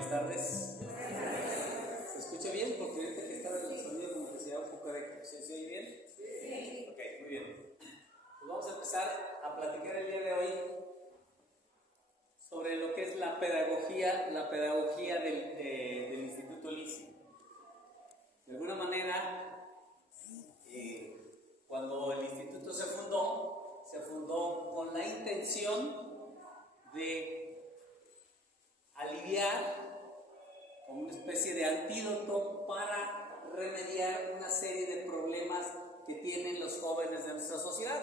Buenas tardes. ¿Se escucha bien? Porque ahorita que estaba el sonido como que se da un poco de... ¿Se oye bien? Sí. Ok, muy bien. Pues vamos a empezar a platicar el día de hoy sobre lo que es la pedagogía del Instituto LISI. De alguna manera, cuando el instituto se fundó con la intención de aliviar como una especie de antídoto para remediar una serie de problemas que tienen los jóvenes de nuestra sociedad,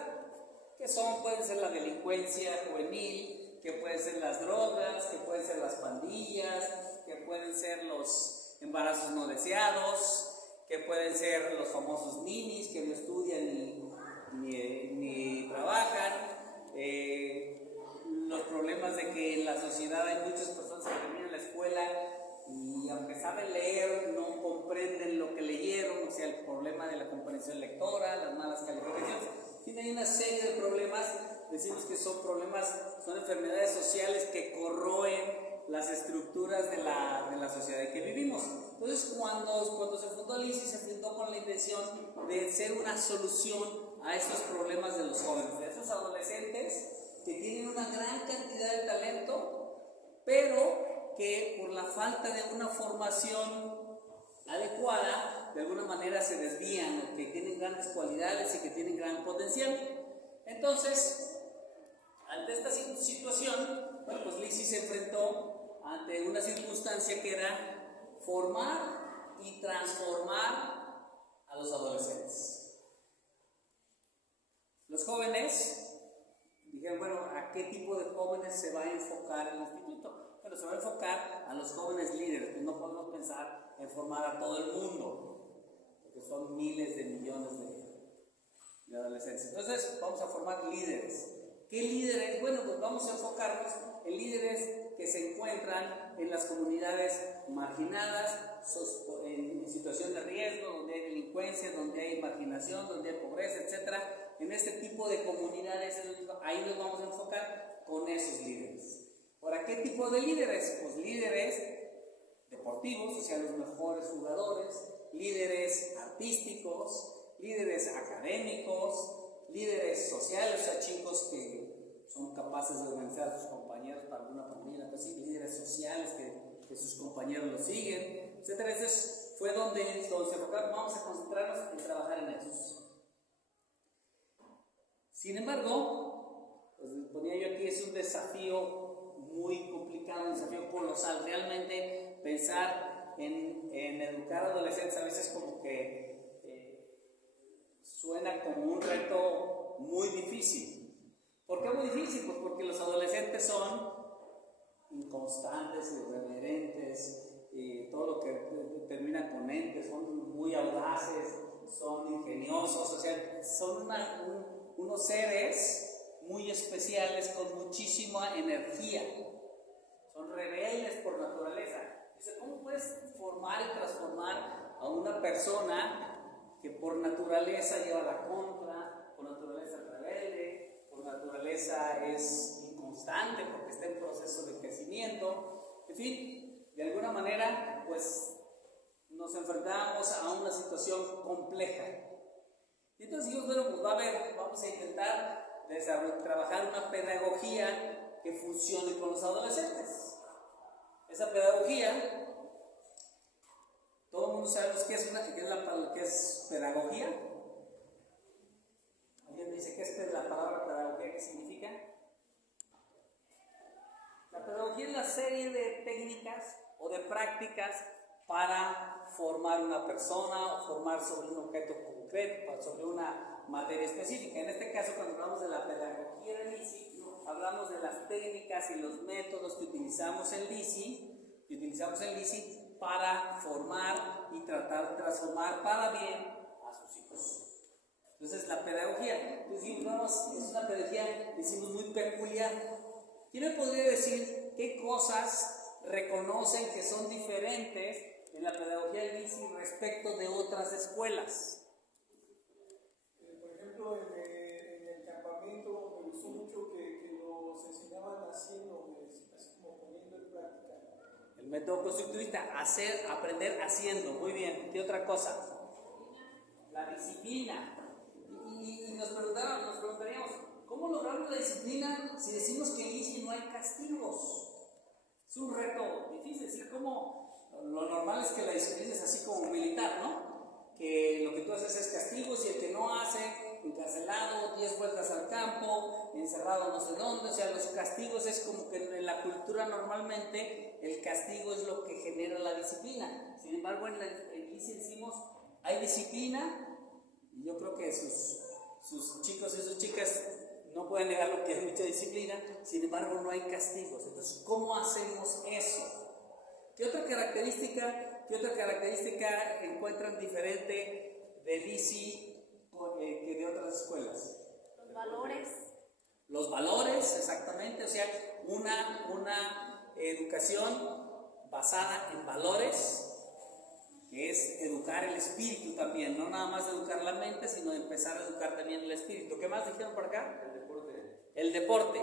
que pueden ser la delincuencia juvenil, que pueden ser las drogas, que pueden ser las pandillas, que pueden ser los embarazos no deseados, que pueden ser los famosos ninis que no estudian ni trabajan, los problemas de que en la sociedad hay muchas personas que terminan la escuela y aunque saben leer no comprenden lo que leyeron, o sea, el problema de la comprensión lectora, las malas calificaciones. Hay una serie de problemas, decimos que son enfermedades sociales que corroen las estructuras de la sociedad en que vivimos. Entonces, cuando se fundó el ISI, se fundó con la intención de ser una solución a esos problemas de los jóvenes, de esos adolescentes que tienen una gran cantidad de talento, pero que por la falta de una formación adecuada, de alguna manera se desvían, que tienen grandes cualidades y que tienen gran potencial. Entonces, ante esta situación, bueno, pues LISI se enfrentó ante una circunstancia que era formar y transformar a los adolescentes. Los jóvenes dijeron, bueno, ¿a qué tipo de jóvenes se va a enfocar el instituto? Bueno, se va a enfocar a los jóvenes líderes, pues no podemos pensar en formar a todo el mundo, porque son miles de millones de adolescentes. Entonces, vamos a formar líderes. ¿Qué líderes? Bueno, pues vamos a enfocarnos en líderes que se encuentran en las comunidades marginadas, en situación de riesgo, donde hay delincuencia, donde hay marginación, donde hay pobreza, etc. En este tipo de comunidades, ahí nos vamos a enfocar con esos líderes. Ahora, ¿qué tipo de líderes? Pues líderes deportivos, o sea, los mejores jugadores, líderes artísticos, líderes académicos, líderes sociales, o sea, chicos que son capaces de organizar a sus compañeros para alguna familia, pues sí, líderes sociales que sus compañeros los siguen, etc. Entonces fue donde se enfocaron, vamos a concentrarnos en trabajar en esos. Sin embargo, pues ponía yo aquí, es un desafío muy complicado, un desafío colosal. Realmente pensar en educar a adolescentes a veces como que suena como un reto muy difícil. ¿Por qué muy difícil? Pues porque los adolescentes son inconstantes, irreverentes, todo lo que termina con entes, son muy audaces, son ingeniosos, o sea, son unos seres muy especiales con muchísima energía, son rebeldes por naturaleza. Dice, ¿cómo puedes formar y transformar a una persona que por naturaleza lleva la contra, por naturaleza es rebelde, por naturaleza es inconstante porque está en proceso de crecimiento? En fin, de alguna manera, pues nos enfrentamos a una situación compleja. Y entonces dijimos, bueno, pues vamos a intentar trabajar una pedagogía que funcione con los adolescentes. Esa pedagogía, todo el mundo sabemos qué es pedagogía. ¿Alguien dice qué es la palabra pedagogía? ¿Qué significa? La pedagogía es la serie de técnicas o de prácticas para formar una persona o formar sobre un objeto concreto, sobre una materia específica. En este caso, cuando hablamos de la pedagogía del LISI, hablamos de las técnicas y los métodos que utilizamos en LISI, para formar y tratar de transformar para bien a sus hijos. Entonces, la pedagogía, es una pedagogía, decimos, muy peculiar. ¿Quién me podría decir qué cosas reconocen que son diferentes en la pedagogía del LISI respecto de otras escuelas? Por ejemplo, en el campamento me gustó mucho que los enseñaban haciendo, así como poniendo en práctica. El método constructivista, aprender haciendo. Muy bien. ¿Qué otra cosa? La disciplina. Y nos preguntaríamos, ¿cómo logramos la disciplina si decimos que en ICI no hay castigos? Es un reto difícil, decir cómo lo normal es que la disciplina es así como militar, ¿no? Que lo que tú haces es castigos y el que no hace, encarcelado, 10 vueltas al campo, encerrado no sé dónde. O sea, los castigos es como que en la cultura normalmente el castigo es lo que genera la disciplina. Sin embargo, en ICI decimos, hay disciplina, y yo creo que sus chicos y sus chicas no pueden negar lo que es mucha disciplina. Sin embargo, no hay castigos. Entonces, ¿cómo hacemos eso? ¿Qué otra característica encuentran diferente del ICI que de otras escuelas? Los valores. Los valores, exactamente. O sea, una educación basada en valores, que es educar el espíritu también, no nada más educar la mente, sino empezar a educar también el espíritu. ¿Qué más dijeron por acá? El deporte.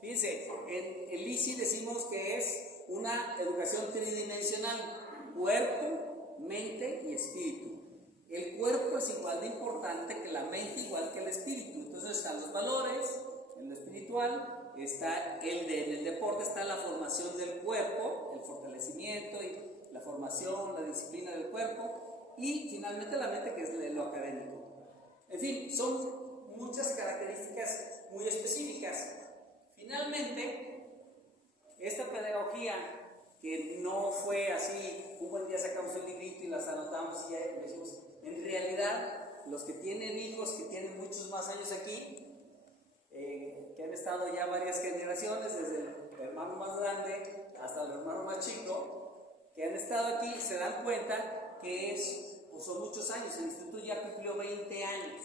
Fíjense, en el ICI decimos que es una educación tridimensional: cuerpo, mente y espíritu. El cuerpo es igual de importante que la mente, igual que el espíritu. Entonces están los valores, en lo espiritual, está en el deporte está la formación del cuerpo, el fortalecimiento y la formación, la disciplina del cuerpo, y finalmente la mente, que es lo académico. En fin, son muchas características muy específicas. Finalmente, esta pedagogía, que no fue así, un buen día sacamos un librito y las anotamos y ya decimos, en realidad, los que tienen hijos, que tienen muchos más años aquí, que han estado ya varias generaciones, desde el hermano más grande hasta el hermano más chico, que han estado aquí, se dan cuenta que son muchos años. El instituto ya cumplió 20 años.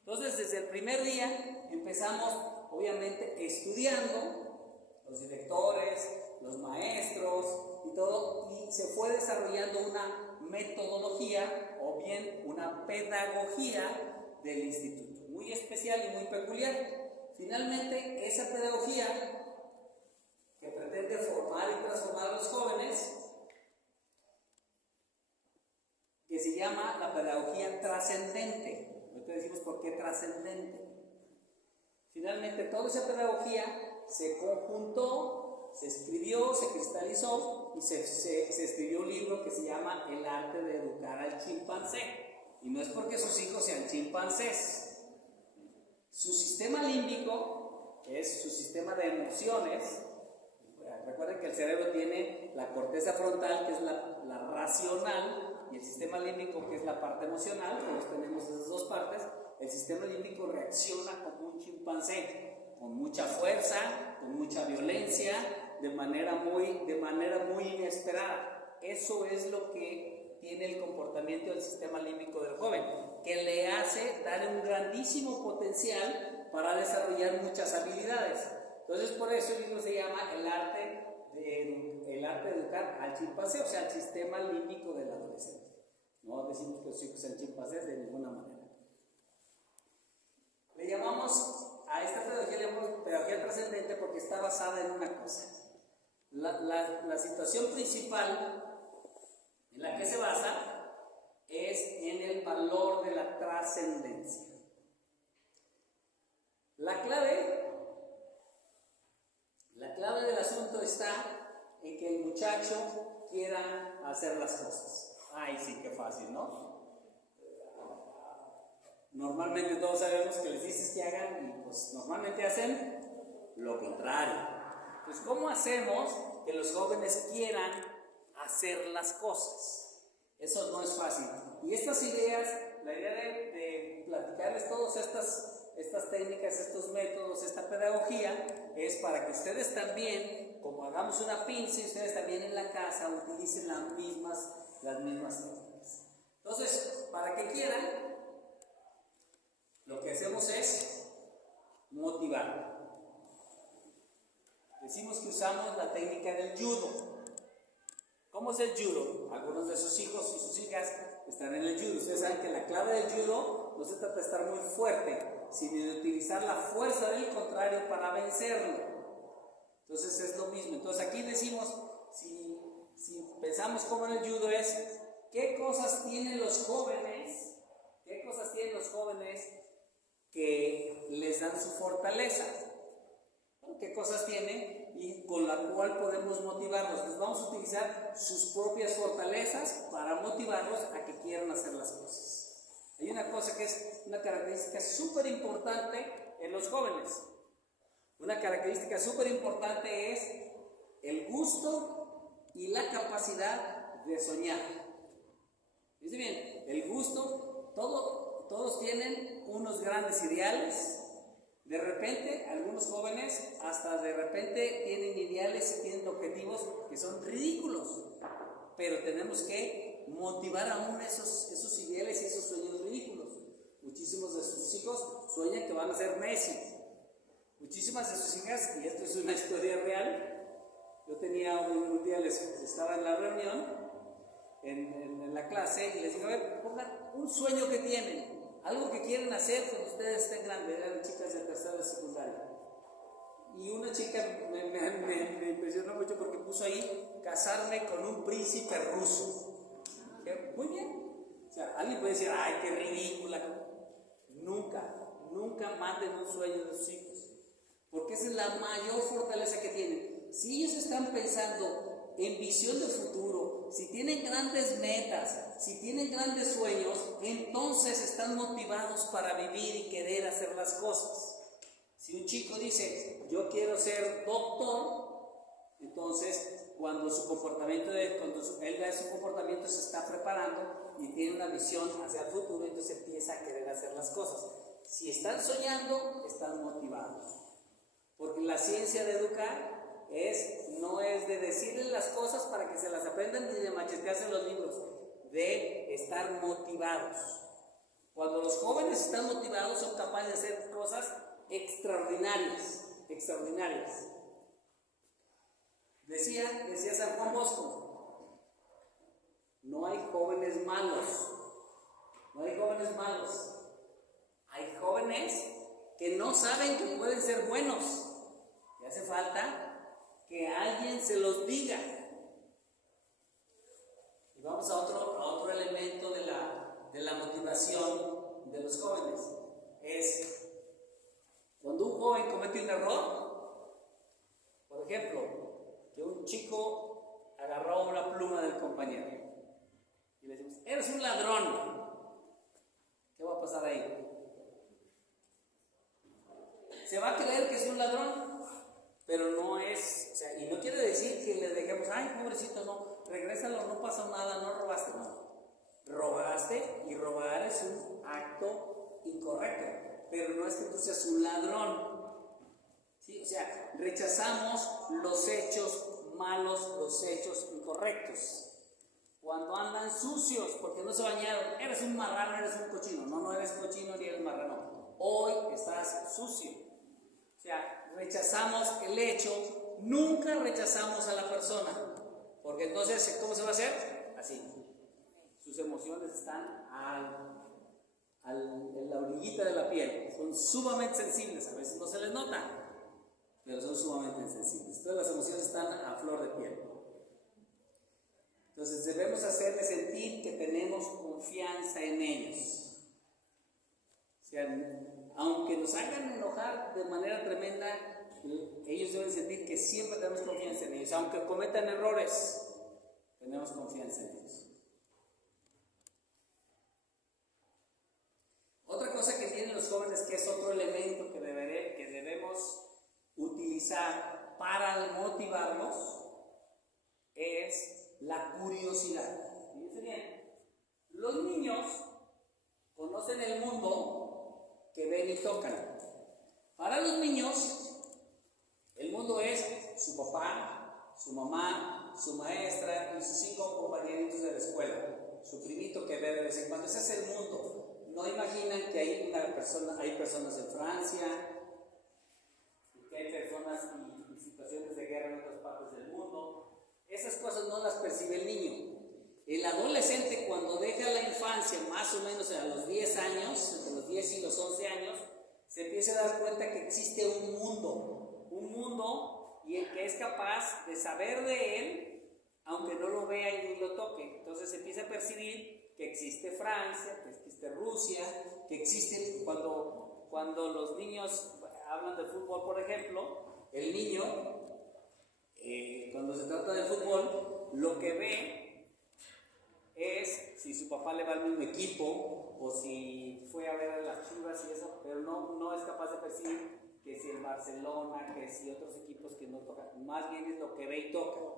Entonces, desde el primer día empezamos, obviamente, estudiando, los directores, los maestros y todo, y se fue desarrollando una metodología o bien una pedagogía del instituto, muy especial y muy peculiar. Finalmente, esa pedagogía que pretende formar y transformar a los jóvenes, que se llama la pedagogía trascendente. Ahorita decimos por qué trascendente. Finalmente, toda esa pedagogía se conjuntó, se escribió, se cristalizó y se escribió un libro que se llama El arte de educar al chimpancé. Y no es porque sus hijos sean chimpancés. Su sistema límbico, que es su sistema de emociones. Recuerden que el cerebro tiene la corteza frontal, que es la racional, y el sistema límbico, que es la parte emocional. Todos tenemos esas dos partes. El sistema límbico reacciona como un chimpancé, con mucha fuerza, con mucha violencia, de manera muy inesperada. Eso es lo que tiene el comportamiento del sistema límbico del joven, que le hace dar un grandísimo potencial para desarrollar muchas habilidades. Entonces, por eso el libro se llama El arte de educar al chimpancé, o sea, el sistema límbico del adolescente. No decimos que los chicos sean chimpancés de ninguna manera. Le llamamos a esta pedagogía trascendente porque está basada en una cosa. La situación principal en la que se basa es en el valor de la trascendencia. La clave del asunto está en que el muchacho quiera hacer las cosas. Ay, sí, qué fácil, ¿no? Normalmente todos sabemos que les dices que hagan y pues normalmente hacen lo contrario. Pues, ¿cómo hacemos que los jóvenes quieran hacer las cosas? Eso no es fácil. Y estas ideas, la idea de platicarles todas estas técnicas, estos métodos, esta pedagogía, es para que ustedes también, como hagamos una pinza, y ustedes también en la casa utilicen las mismas técnicas. Entonces, para que quieran, lo que hacemos es motivar. Decimos que usamos la técnica del judo. ¿Cómo es el judo? Algunos de sus hijos y sus hijas están en el judo. Ustedes saben que la clave del judo no se trata de estar muy fuerte, sino de utilizar la fuerza del contrario para vencerlo. Entonces es lo mismo. Entonces aquí decimos, si si pensamos como en el judo es, ¿qué cosas tienen los jóvenes? ¿Qué cosas tienen los jóvenes que les dan su fortaleza? ¿Qué cosas tienen y con la cual podemos motivarlos? Pues vamos a utilizar sus propias fortalezas para motivarlos a que quieran hacer las cosas. Hay una cosa que es una característica súper importante en los jóvenes. Una característica súper importante es el gusto y la capacidad de soñar. Dice bien, el gusto, todos tienen unos grandes ideales. De repente, algunos jóvenes hasta de repente tienen ideales y tienen objetivos que son ridículos, pero tenemos que motivar aún esos ideales y esos sueños ridículos. Muchísimos de sus hijos sueñan que van a ser Messi. Muchísimas de sus hijas, y esto es una historia real, yo tenía un día, estaba en la reunión, en la clase, y les digo, a ver, pongan un sueño que tienen. Algo que quieren hacer cuando ustedes estén grandes, eran chicas de tercera de secundaria. Y una chica me impresionó mucho porque puso ahí, casarme con un príncipe ruso. Muy bien. O sea, alguien puede decir, ay, qué ridícula. Nunca maten un sueño de sus hijos. Porque esa es la mayor fortaleza que tienen. Si ellos están pensando en visión de futuro, si tienen grandes metas, si tienen grandes sueños, entonces están motivados para vivir y querer hacer las cosas. Si un chico dice, yo quiero ser doctor, entonces cuando él vea su comportamiento se está preparando y tiene una visión hacia el futuro, entonces empieza a querer hacer las cosas. Si están soñando, están motivados. Porque la ciencia de educar no es de decirles las cosas para que se las aprendan ni de machetearse los libros, de estar motivados. Cuando los jóvenes están motivados son capaces de hacer cosas extraordinarias. Decía San Juan Bosco, no hay jóvenes malos, hay jóvenes que no saben que pueden ser buenos. Y hace falta que alguien se los diga. Y vamos a otro elemento de la motivación de los jóvenes. Es cuando un joven comete un error, por ejemplo, que un chico agarró una pluma del compañero y le decimos, eres un ladrón. ¿Qué va a pasar ahí? Se va a creer que es un ladrón, pero no es, o sea, y no quiere decir que le dejemos, ay, pobrecito, no, regrésalo, no pasa nada, no robaste, no. Robaste, y robar es un acto incorrecto, pero no es que tú seas un ladrón. ¿Sí? O sea, rechazamos los hechos malos, los hechos incorrectos. Cuando andan sucios porque no se bañaron, eres un marrano, eres un cochino. No eres cochino ni eres marrano. Hoy estás sucio. O sea, rechazamos el hecho, nunca rechazamos a la persona. Porque entonces, ¿cómo se va a hacer? Así. Sus emociones están en la orillita de la piel. Son sumamente sensibles, a veces no se les nota, pero son sumamente sensibles. Todas las emociones están a flor de piel. Entonces debemos hacerles sentir que tenemos confianza en ellos. O sea, aunque nos hagan enojar de manera tremenda, ellos deben sentir que siempre tenemos confianza en ellos. Aunque cometan errores, tenemos confianza en ellos. Otra cosa que tienen los jóvenes, que es otro elemento que debemos utilizar para motivarlos, es la curiosidad. Fíjense bien, los niños conocen el mundo que ven y tocan. Para los niños, el mundo es su papá, su mamá, su maestra y sus 5 compañeritos de la escuela, su primito que ve de vez en cuando. Ese es el mundo. No imaginan que hay personas en Francia, que hay personas y situaciones de guerra en otras partes del mundo. Esas cosas no las percibe el niño. El adolescente, cuando deja la infancia, más o menos a los 10 años, entre los 10 y los 11 años, se empieza a dar cuenta que existe un mundo y el que es capaz de saber de él, aunque no lo vea y ni lo toque. Entonces empieza a percibir que existe Francia, que existe Rusia, que existe, cuando los niños hablan de fútbol, por ejemplo, el niño, cuando se trata de fútbol, lo que ve es si su papá le va al mismo equipo o si fue a ver a las Chivas y eso, pero no es capaz de percibir que si el Barcelona, que si otros equipos que no tocan, más bien es lo que ve y toca.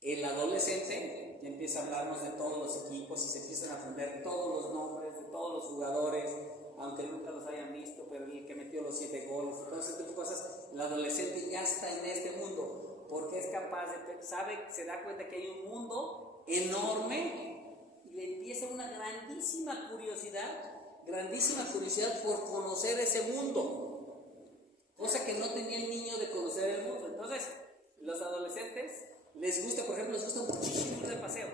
El adolescente ya empieza a hablarnos de todos los equipos y se empiezan a aprender todos los nombres de todos los jugadores, aunque nunca los hayan visto, pero el que metió los 7 goles, todas esas cosas. El adolescente ya está en este mundo porque es capaz de, se da cuenta que hay un mundo enorme y le empieza una grandísima curiosidad por conocer ese mundo, cosa que no tenía el niño de conocer el mundo. Entonces, los adolescentes les gusta, por ejemplo, les gusta muchísimo ir de paseo.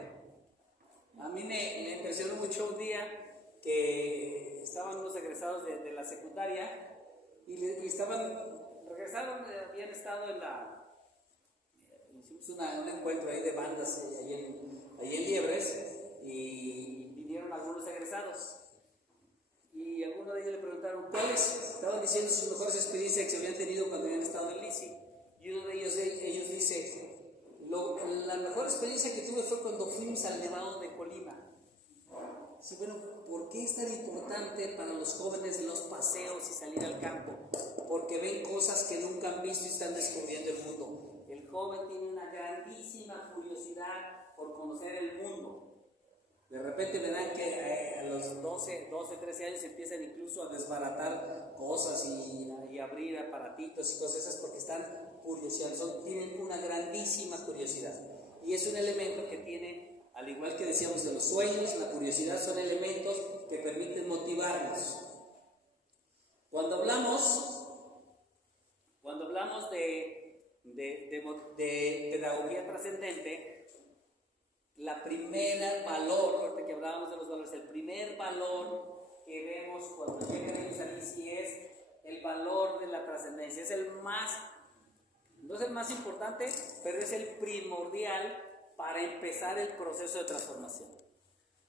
A mí me impresionó mucho un día que estaban unos egresados de la secundaria y regresaron, habían estado hicimos un encuentro ahí de bandas ahí en Liebres y vinieron algunos egresados. Y algunos de ellos le preguntaron cuáles estaban diciendo sus mejores experiencias que se habían tenido cuando habían estado en Lisi. Y uno de ellos dice: la mejor experiencia que tuve fue cuando fuimos al Nevado de Colima. Sí, bueno, ¿por qué es tan importante para los jóvenes los paseos y salir al campo? Porque ven cosas que nunca han visto y están descubriendo el mundo. El joven tiene una grandísima curiosidad por conocer el mundo. De repente verán que a los 12, 13 años empiezan incluso a desbaratar cosas y abrir aparatitos y cosas esas porque están curiosidad, tienen una grandísima curiosidad. Y es un elemento que tiene, al igual que decíamos de los sueños, la curiosidad son elementos que permiten motivarnos. Cuando hablamos de pedagogía trascendente, la primera valor, ahorita que hablábamos de los valores, el primer valor que vemos cuando llegan ellos a Lisi es el valor de la trascendencia. Es no es el más importante, pero es el primordial para empezar el proceso de transformación.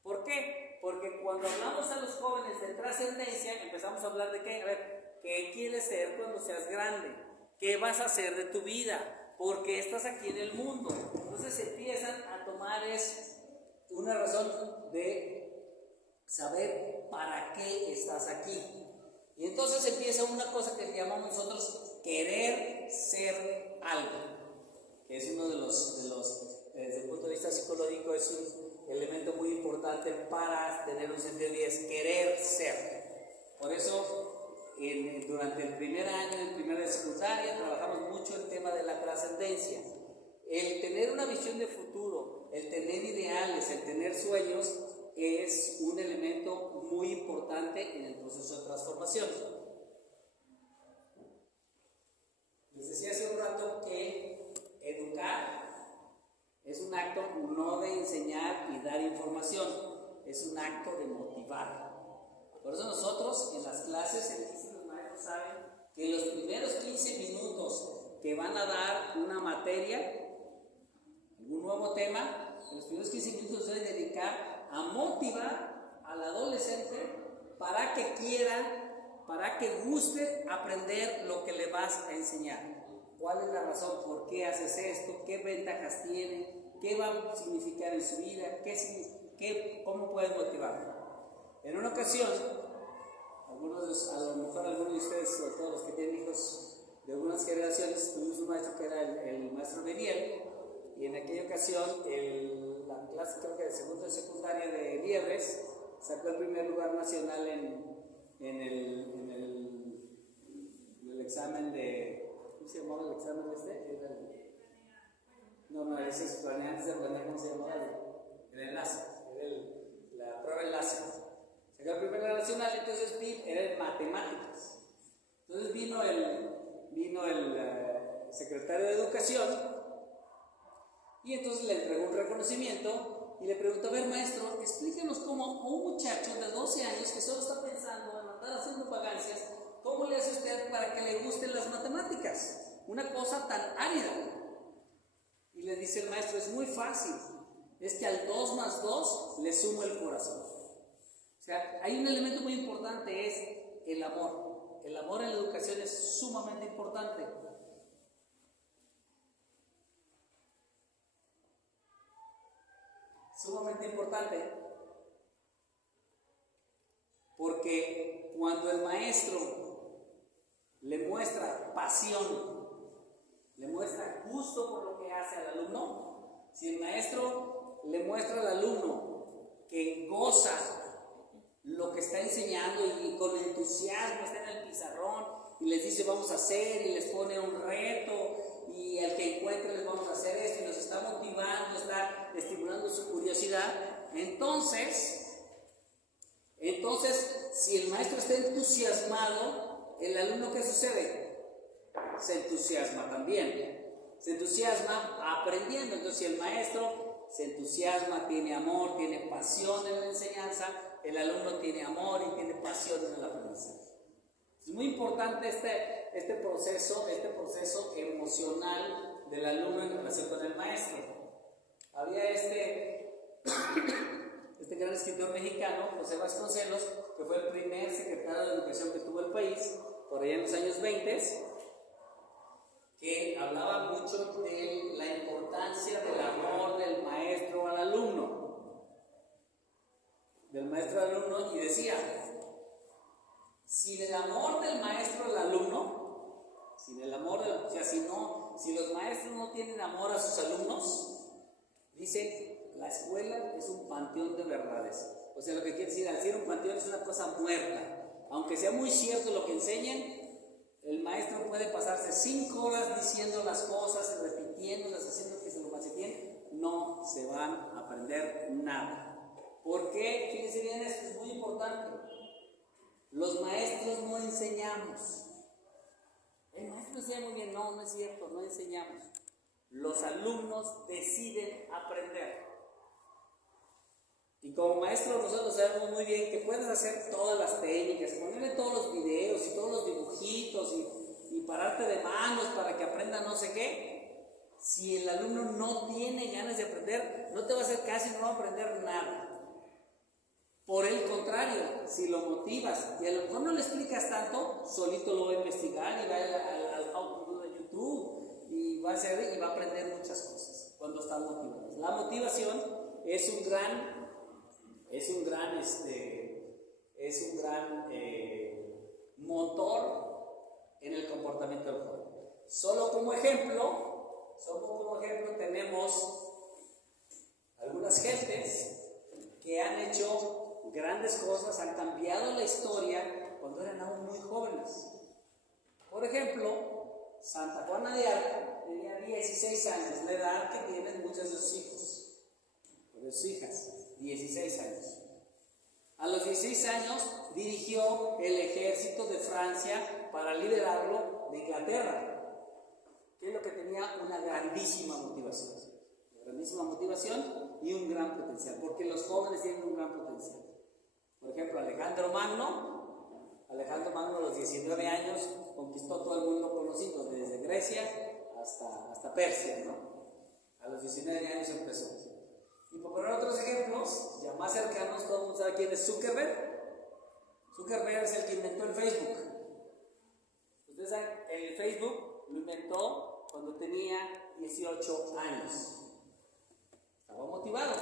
¿Por qué? Porque cuando hablamos a los jóvenes de trascendencia, empezamos a hablar de qué. A ver, ¿qué quieres ser cuando seas grande? ¿Qué vas a hacer de tu vida? ¿Por qué estás aquí en el mundo? Entonces empiezan a tomar una razón de saber para qué estás aquí. Y entonces empieza una cosa que llamamos nosotros querer ser algo, que es uno de los desde el punto de vista psicológico, es un elemento muy importante para tener un sentido de vida, es querer ser. Por eso, durante el primer año, el primer de secundaria, trabajamos mucho el tema de la trascendencia. El tener una visión de futuro, el tener ideales, el tener sueños, es un elemento muy importante en el proceso de transformación. Les decía hace un rato que educar es un acto no de enseñar y dar información, es un acto de motivar. Por eso nosotros en las clases, los maestros saben que los primeros 15 minutos que van a dar una materia, un nuevo tema, en los primeros 15 minutos se deben dedicar a motivar al adolescente para que quiera, para que guste aprender lo que le vas a enseñar. ¿Cuál es la razón? ¿Por qué haces esto? ¿Qué ventajas tiene? ¿Qué va a significar en su vida? ¿Cómo puedes motivarlo? En una ocasión, a lo mejor algunos de ustedes, sobre todo los que tienen hijos de algunas generaciones, tuvimos un maestro que era el maestro Beniel, y en aquella ocasión la clase, creo que de segundo de secundaria de Liebres, sacó el primer lugar nacional en el examen de, ¿cómo se llamaba el examen no, ese es antes de planear, ¿cómo se llamaba? El enlace, la prueba enlace. Sacó el primer lugar nacional, entonces era en matemáticas. Entonces vino el secretario de Educación y entonces le entregó un reconocimiento y le preguntó: a ver, maestro, explíquenos cómo un muchacho de 12 años que solo está pensando en andar haciendo vagancias, ¿cómo le hace usted para que le gusten las matemáticas? Una cosa tan árida. Y le le dice el maestro, es muy fácil, es que al 2 más 2 le sumo el corazón. O sea, hay un elemento muy importante, es el amor. El amor en la educación es sumamente importante. Sumamente importante, porque cuando el maestro le muestra pasión, le muestra gusto por lo que hace al alumno, si el maestro le muestra al alumno que goza lo que está enseñando y con entusiasmo está en el pizarrón y les dice vamos a hacer y les pone un reto y al que encuentre les vamos a hacer esto y los está motivando, está estimulando su curiosidad, entonces si el maestro está entusiasmado, el alumno, ¿qué sucede? Se entusiasma también, se entusiasma aprendiendo. Entonces si el maestro se entusiasma, tiene amor, tiene pasión en la enseñanza, el alumno tiene amor y tiene pasión en el aprendizaje. Es muy importante este proceso emocional del alumno en relación con el maestro. Había este gran escritor mexicano, José Vasconcelos, que fue el primer secretario de Educación que tuvo el país, por allá en los años 20, que hablaba mucho de la importancia del amor del maestro al alumno. Del maestro al alumno, y decía, sin el amor del maestro al alumno, sin el amor o sea, si los maestros no tienen amor a sus alumnos, dice, la escuela es un panteón de verdades. O sea, lo que quiere decir, al ser un panteón es una cosa muerta. Aunque sea muy cierto lo que enseñan, el maestro puede pasarse 5 horas diciendo las cosas, repitiéndolas, haciendo que se lo pase bien, no se van a aprender nada. ¿Por qué? Fíjense bien, esto es muy importante. Los maestros no enseñamos. El maestro enseña muy bien, no es cierto, no enseñamos. Los alumnos deciden aprender. Y como maestro nosotros sabemos muy bien que puedes hacer todas las técnicas, ponerle todos los videos y todos los dibujitos y pararte de manos para que aprenda no sé qué. Si el alumno no tiene ganas de aprender, no te va a hacer caso y no va a aprender nada. Por el contrario, si lo motivas y a lo mejor no le explicas tanto, solito lo va a investigar y va al How to Do de YouTube y va a aprender muchas cosas cuando está motivado. La motivación es un gran motor en el comportamiento del joven. Solo como ejemplo tenemos algunas gentes que han hecho grandes cosas, han cambiado la historia cuando eran aún muy jóvenes. Por ejemplo, Santa Juana de Arco tenía 16 años, la edad que tienen muchos de sus hijos, de sus hijas, 16 años. A los 16 años dirigió el ejército de Francia para liberarlo de Inglaterra, que es lo que tenía una grandísima motivación y un gran potencial, porque los jóvenes tienen un gran potencial. Por ejemplo, Alejandro Magno a los 19 años conquistó todo el mundo conocido, desde Grecia hasta Persia, ¿no? A los 19 años empezó. Y por poner otros ejemplos, ya más cercanos, todo el mundo sabe quién es Zuckerberg. Zuckerberg es el que inventó el Facebook. Ustedes saben, el Facebook lo inventó cuando tenía 18 años. Estaba motivado.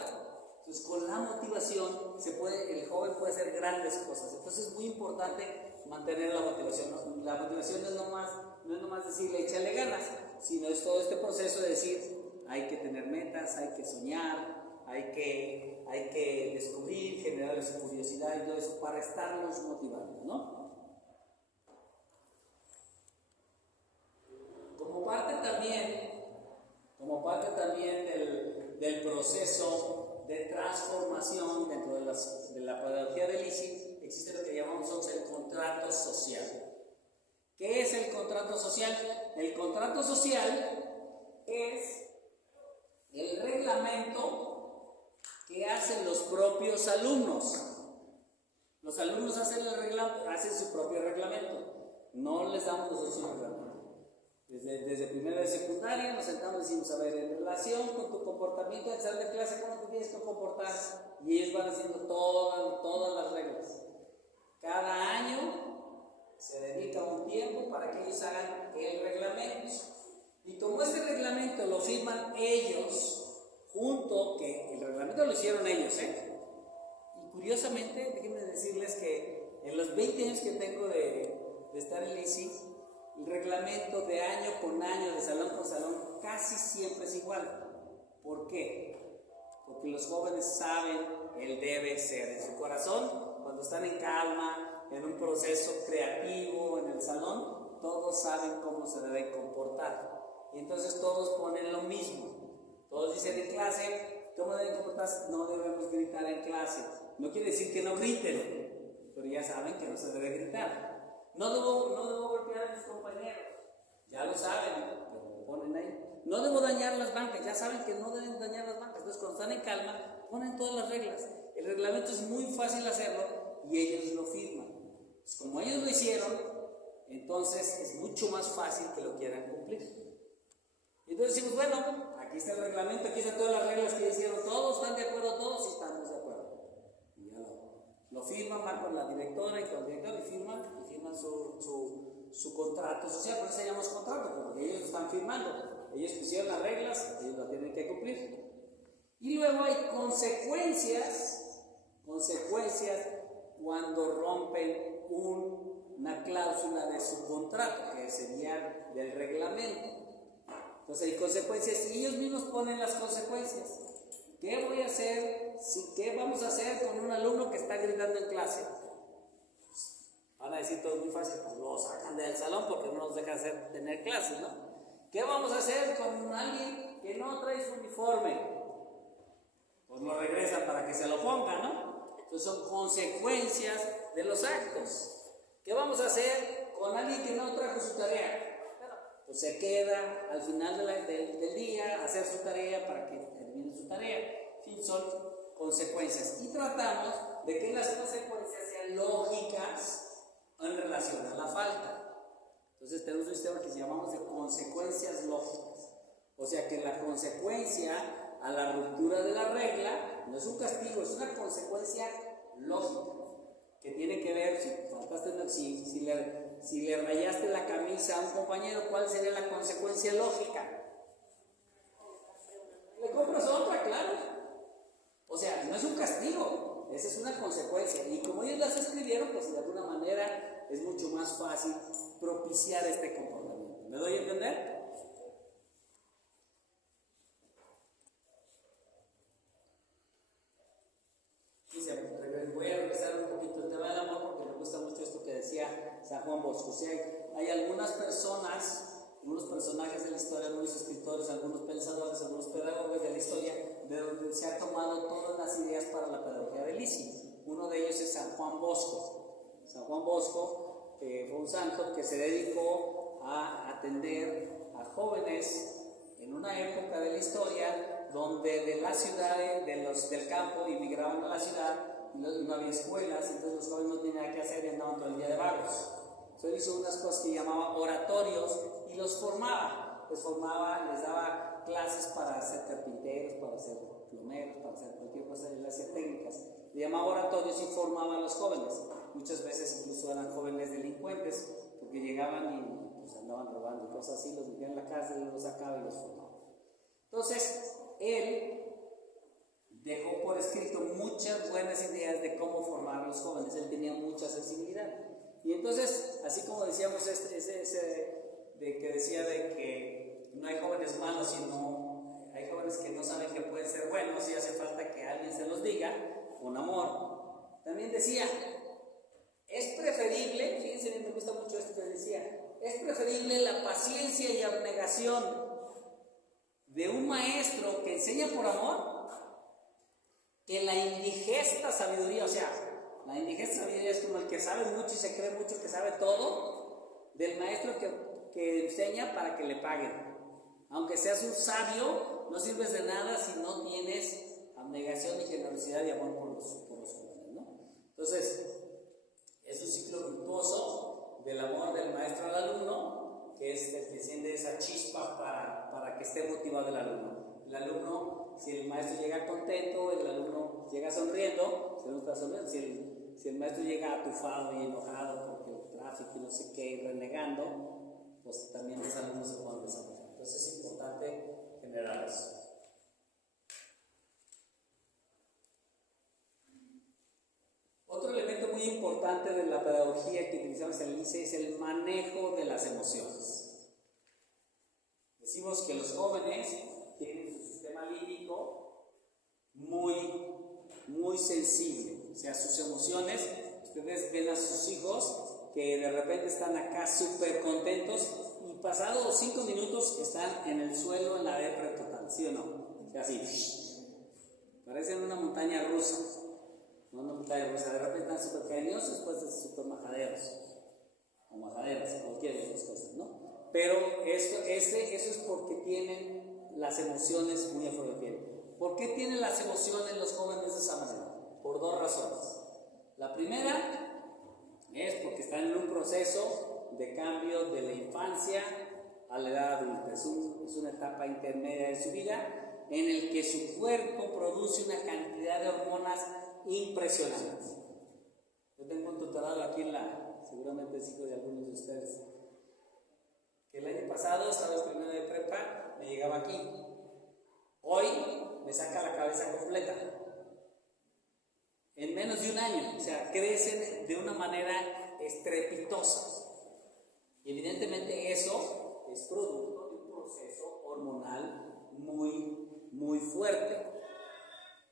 Entonces, con la motivación el joven puede hacer grandes cosas. Entonces, es muy importante mantener la motivación. La motivación no es nomás decirle échale ganas, sino es todo este proceso de decir hay que tener metas, hay que soñar, hay que descubrir, generarles curiosidad y todo eso para estarnos motivando, ¿no? Como parte también del proceso de transformación dentro de la pedagogía del ISI, existe lo que llamamos el contrato social. ¿Qué es el contrato social? El contrato social es el reglamento que hacen los propios alumnos. Los alumnos hacen su propio reglamento. No les damos nosotros un reglamento. Desde primera de secundaria nos sentamos y decimos, a ver, en relación comportamiento del salón de clase, cómo te tienes que comportar, y ellos van haciendo todas las reglas. Cada año se dedica un tiempo para que ellos hagan el reglamento. Y como este reglamento lo firman ellos, junto, que el reglamento lo hicieron ellos, y curiosamente, déjenme decirles que en los 20 años que tengo de estar en LISI, el reglamento de año con año, de salón con salón, casi siempre es igual. ¿Por qué? Porque los jóvenes saben el debe ser. En su corazón, cuando están en calma, en un proceso creativo en el salón, todos saben cómo se deben comportar. Y entonces todos ponen lo mismo. Todos dicen en clase, ¿cómo deben comportarse? No debemos gritar en clase. No quiere decir que no griten, pero ya saben que no se debe gritar. No debo golpear a mis compañeros, ya lo saben, pero lo ponen ahí. No debo dañar las bancas, ya saben que no deben dañar las bancas. Entonces cuando están en calma, ponen todas las reglas. El reglamento es muy fácil hacerlo y ellos lo firman. Pues como ellos lo hicieron, entonces es mucho más fácil que lo quieran cumplir. Entonces decimos, bueno, aquí está el reglamento, aquí están todas las reglas que hicieron, todos están de acuerdo, todos sí estamos de acuerdo. Y ya lo firman, van con la directora y con el director y firman su contrato social. Por eso se llama contrato, porque ellos lo están firmando, ellos pusieron las reglas, ellos las tienen que cumplir. Y luego hay consecuencias cuando rompen una cláusula de su contrato, que sería del reglamento. Entonces hay consecuencias y ellos mismos ponen las consecuencias. ¿Qué voy a hacer? ¿Qué vamos a hacer con un alumno que está gritando en clase? Van a decir todo muy fácil, pues lo sacan del salón porque no nos deja tener clases, ¿no? ¿Qué vamos a hacer con alguien que no trae su uniforme? Pues lo regresan para que se lo ponga, ¿no? Entonces son consecuencias de los actos. ¿Qué vamos a hacer con alguien que no trajo su tarea? Pues se queda al final del día a hacer su tarea para que termine su tarea. En fin, son consecuencias. Y tratamos de que las consecuencias sean lógicas en relación a la falta. Entonces tenemos un sistema que llamamos de consecuencias lógicas. O sea que la consecuencia a la ruptura de la regla no es un castigo, es una consecuencia lógica. Que tiene que ver, si le rayaste la camisa a un compañero, ¿cuál sería la consecuencia lógica? Le compras otra, claro. O sea, no es un castigo, esa es una consecuencia. Y como ellos las escribieron, pues de alguna manera es mucho más fácil propiciar este comportamiento. ¿Me doy a entender? Voy a regresar un poquito el tema del amor porque me gusta mucho esto que decía San Juan Bosco. O sea, hay algunas personas, algunos personajes de la historia, algunos escritores, algunos pensadores, algunos pedagogos de la historia, de donde se han tomado todas las ideas para la pedagogía de Lisi. Uno de ellos es San Juan Bosco. San Juan Bosco fue un santo que se dedicó a atender a jóvenes en una época de la historia donde de la ciudad, del campo, inmigraban a la ciudad. No había escuelas, entonces los jóvenes no tenían nada que hacer y andaban todo el día de vagos. Entonces hizo unas cosas que llamaba oratorios y los formaba, les daba clases para ser carpinteros, para ser plomeros, para hacer cualquier cosa, él hacía técnicas. Le llamaba oratorios y formaba a los jóvenes. Muchas veces incluso eran jóvenes delincuentes, porque llegaban y pues, andaban robando y cosas así, los metían en la cárcel, los sacaba y los formaba. Entonces, él dejó por escrito muchas buenas ideas de cómo formar a los jóvenes. Él tenía mucha sensibilidad. Y entonces, así como decíamos de que decía de que no hay jóvenes malos, sino hay jóvenes que no saben que pueden ser buenos y hace falta que alguien se los diga con amor. También decía, es preferible, fíjense bien, me gusta mucho esto que decía, es preferible la paciencia y abnegación de un maestro que enseña por amor que la indigesta sabiduría. O sea, la indigesta sabiduría es como el que sabe mucho y se cree mucho que sabe todo, del maestro que enseña para que le paguen. Aunque seas un sabio, no sirves de nada si no tienes abnegación y generosidad y amor por los jóvenes, ¿no? Entonces, es un ciclo virtuoso del amor del maestro al alumno, que es el que enciende esa chispa para que esté motivado el alumno. El alumno, si el maestro llega contento, el alumno llega sonriendo, si el alumno está sonriendo. Si el maestro llega atufado y enojado porque el tráfico y no sé qué, y renegando, pues también los alumnos se pueden desarrollar. Entonces es importante generar eso. Otro elemento muy importante de la pedagogía que utilizamos en el ICE es el manejo de las emociones. Decimos que los jóvenes tienen su sistema límbico muy sensible, o sea, sus emociones. Ustedes ven a sus hijos que de repente están acá súper contentos y pasados 5 minutos están en el suelo en la depre total, ¿sí o no? O sea, así, parecen una montaña rusa. No una montaña rusa, de repente están súper cariñosos, después están súper majaderos o majaderas, cualquiera de esas cosas, ¿no? Pero eso es porque tienen las emociones muy a flor de piel. ¿Por qué tienen las emociones los jóvenes de esa manera? Por 2 razones. La primera es porque están en un proceso de cambio de la infancia a la edad adulta. Es una etapa intermedia de su vida en el que su cuerpo produce una cantidad de hormonas impresionantes. Yo tengo un tutorado aquí seguramente es hijo de algunos de ustedes, que el año pasado estaba en primero de prepa, me llegaba aquí. Hoy me saca la cabeza completa. En menos de un año, o sea, crecen de una manera estrepitosa. Y evidentemente eso es producto de un proceso hormonal muy fuerte.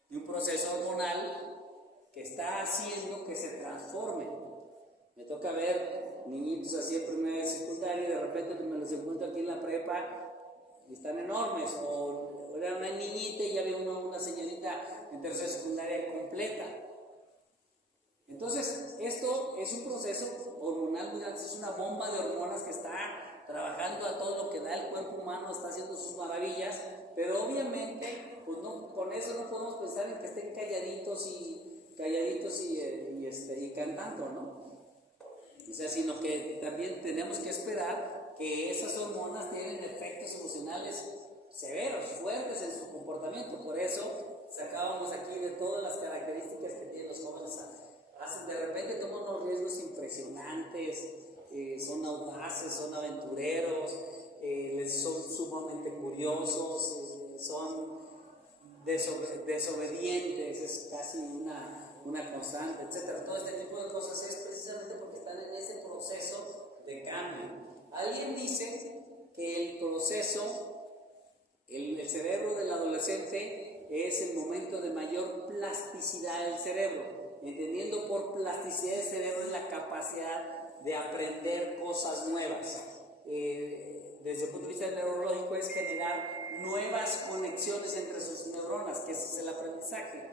De un proceso hormonal que está haciendo que se transforme. Me toca ver niñitos así en primera y secundaria y de repente me los encuentro aquí en la prepa y están enormes. O era una niñita y ya veo una señorita en tercera secundaria completa. Entonces, esto es un proceso hormonal muy grande, es una bomba de hormonas que está trabajando a todo lo que da el cuerpo humano, está haciendo sus maravillas, pero obviamente, pues no, con eso no podemos pensar en que estén calladitos y cantando, ¿no? O sea, sino que también tenemos que esperar que esas hormonas tienen efectos emocionales severos, fuertes en su comportamiento. Por eso sacábamos aquí de todas las características que tienen los jóvenes. De repente toman unos riesgos impresionantes, son audaces, son aventureros, son sumamente curiosos, son desobedientes, es casi una constante, etc. Todo este tipo de cosas es precisamente porque están en ese proceso de cambio. Alguien dice que el proceso, el cerebro del adolescente es el momento de mayor plasticidad del cerebro. Entendiendo por plasticidad del cerebro es la capacidad de aprender cosas nuevas. Desde el punto de vista neurológico es generar nuevas conexiones entre sus neuronas, que ese es el aprendizaje.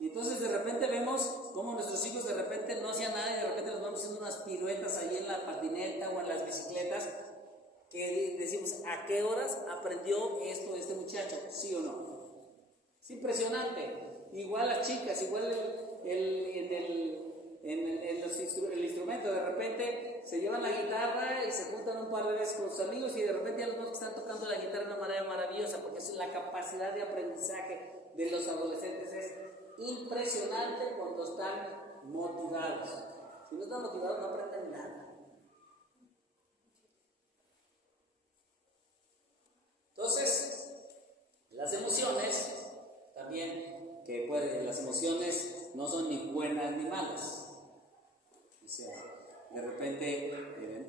Y entonces de repente vemos cómo nuestros hijos de repente no hacían nada y de repente nos vamos haciendo unas piruetas ahí en la patineta o en las bicicletas, que decimos, ¿a qué horas aprendió esto este muchacho? ¿Sí o no? Es impresionante. Igual las chicas, igual el instrumento, de repente se llevan la guitarra y se juntan un par de veces con sus amigos y de repente ya los dos que están tocando la guitarra de una manera maravillosa, porque es la capacidad de aprendizaje de los adolescentes es impresionante cuando están motivados. Si no están motivados no aprenden nada. Entonces, las emociones también, las emociones no son ni buenas ni malas. O sea, de repente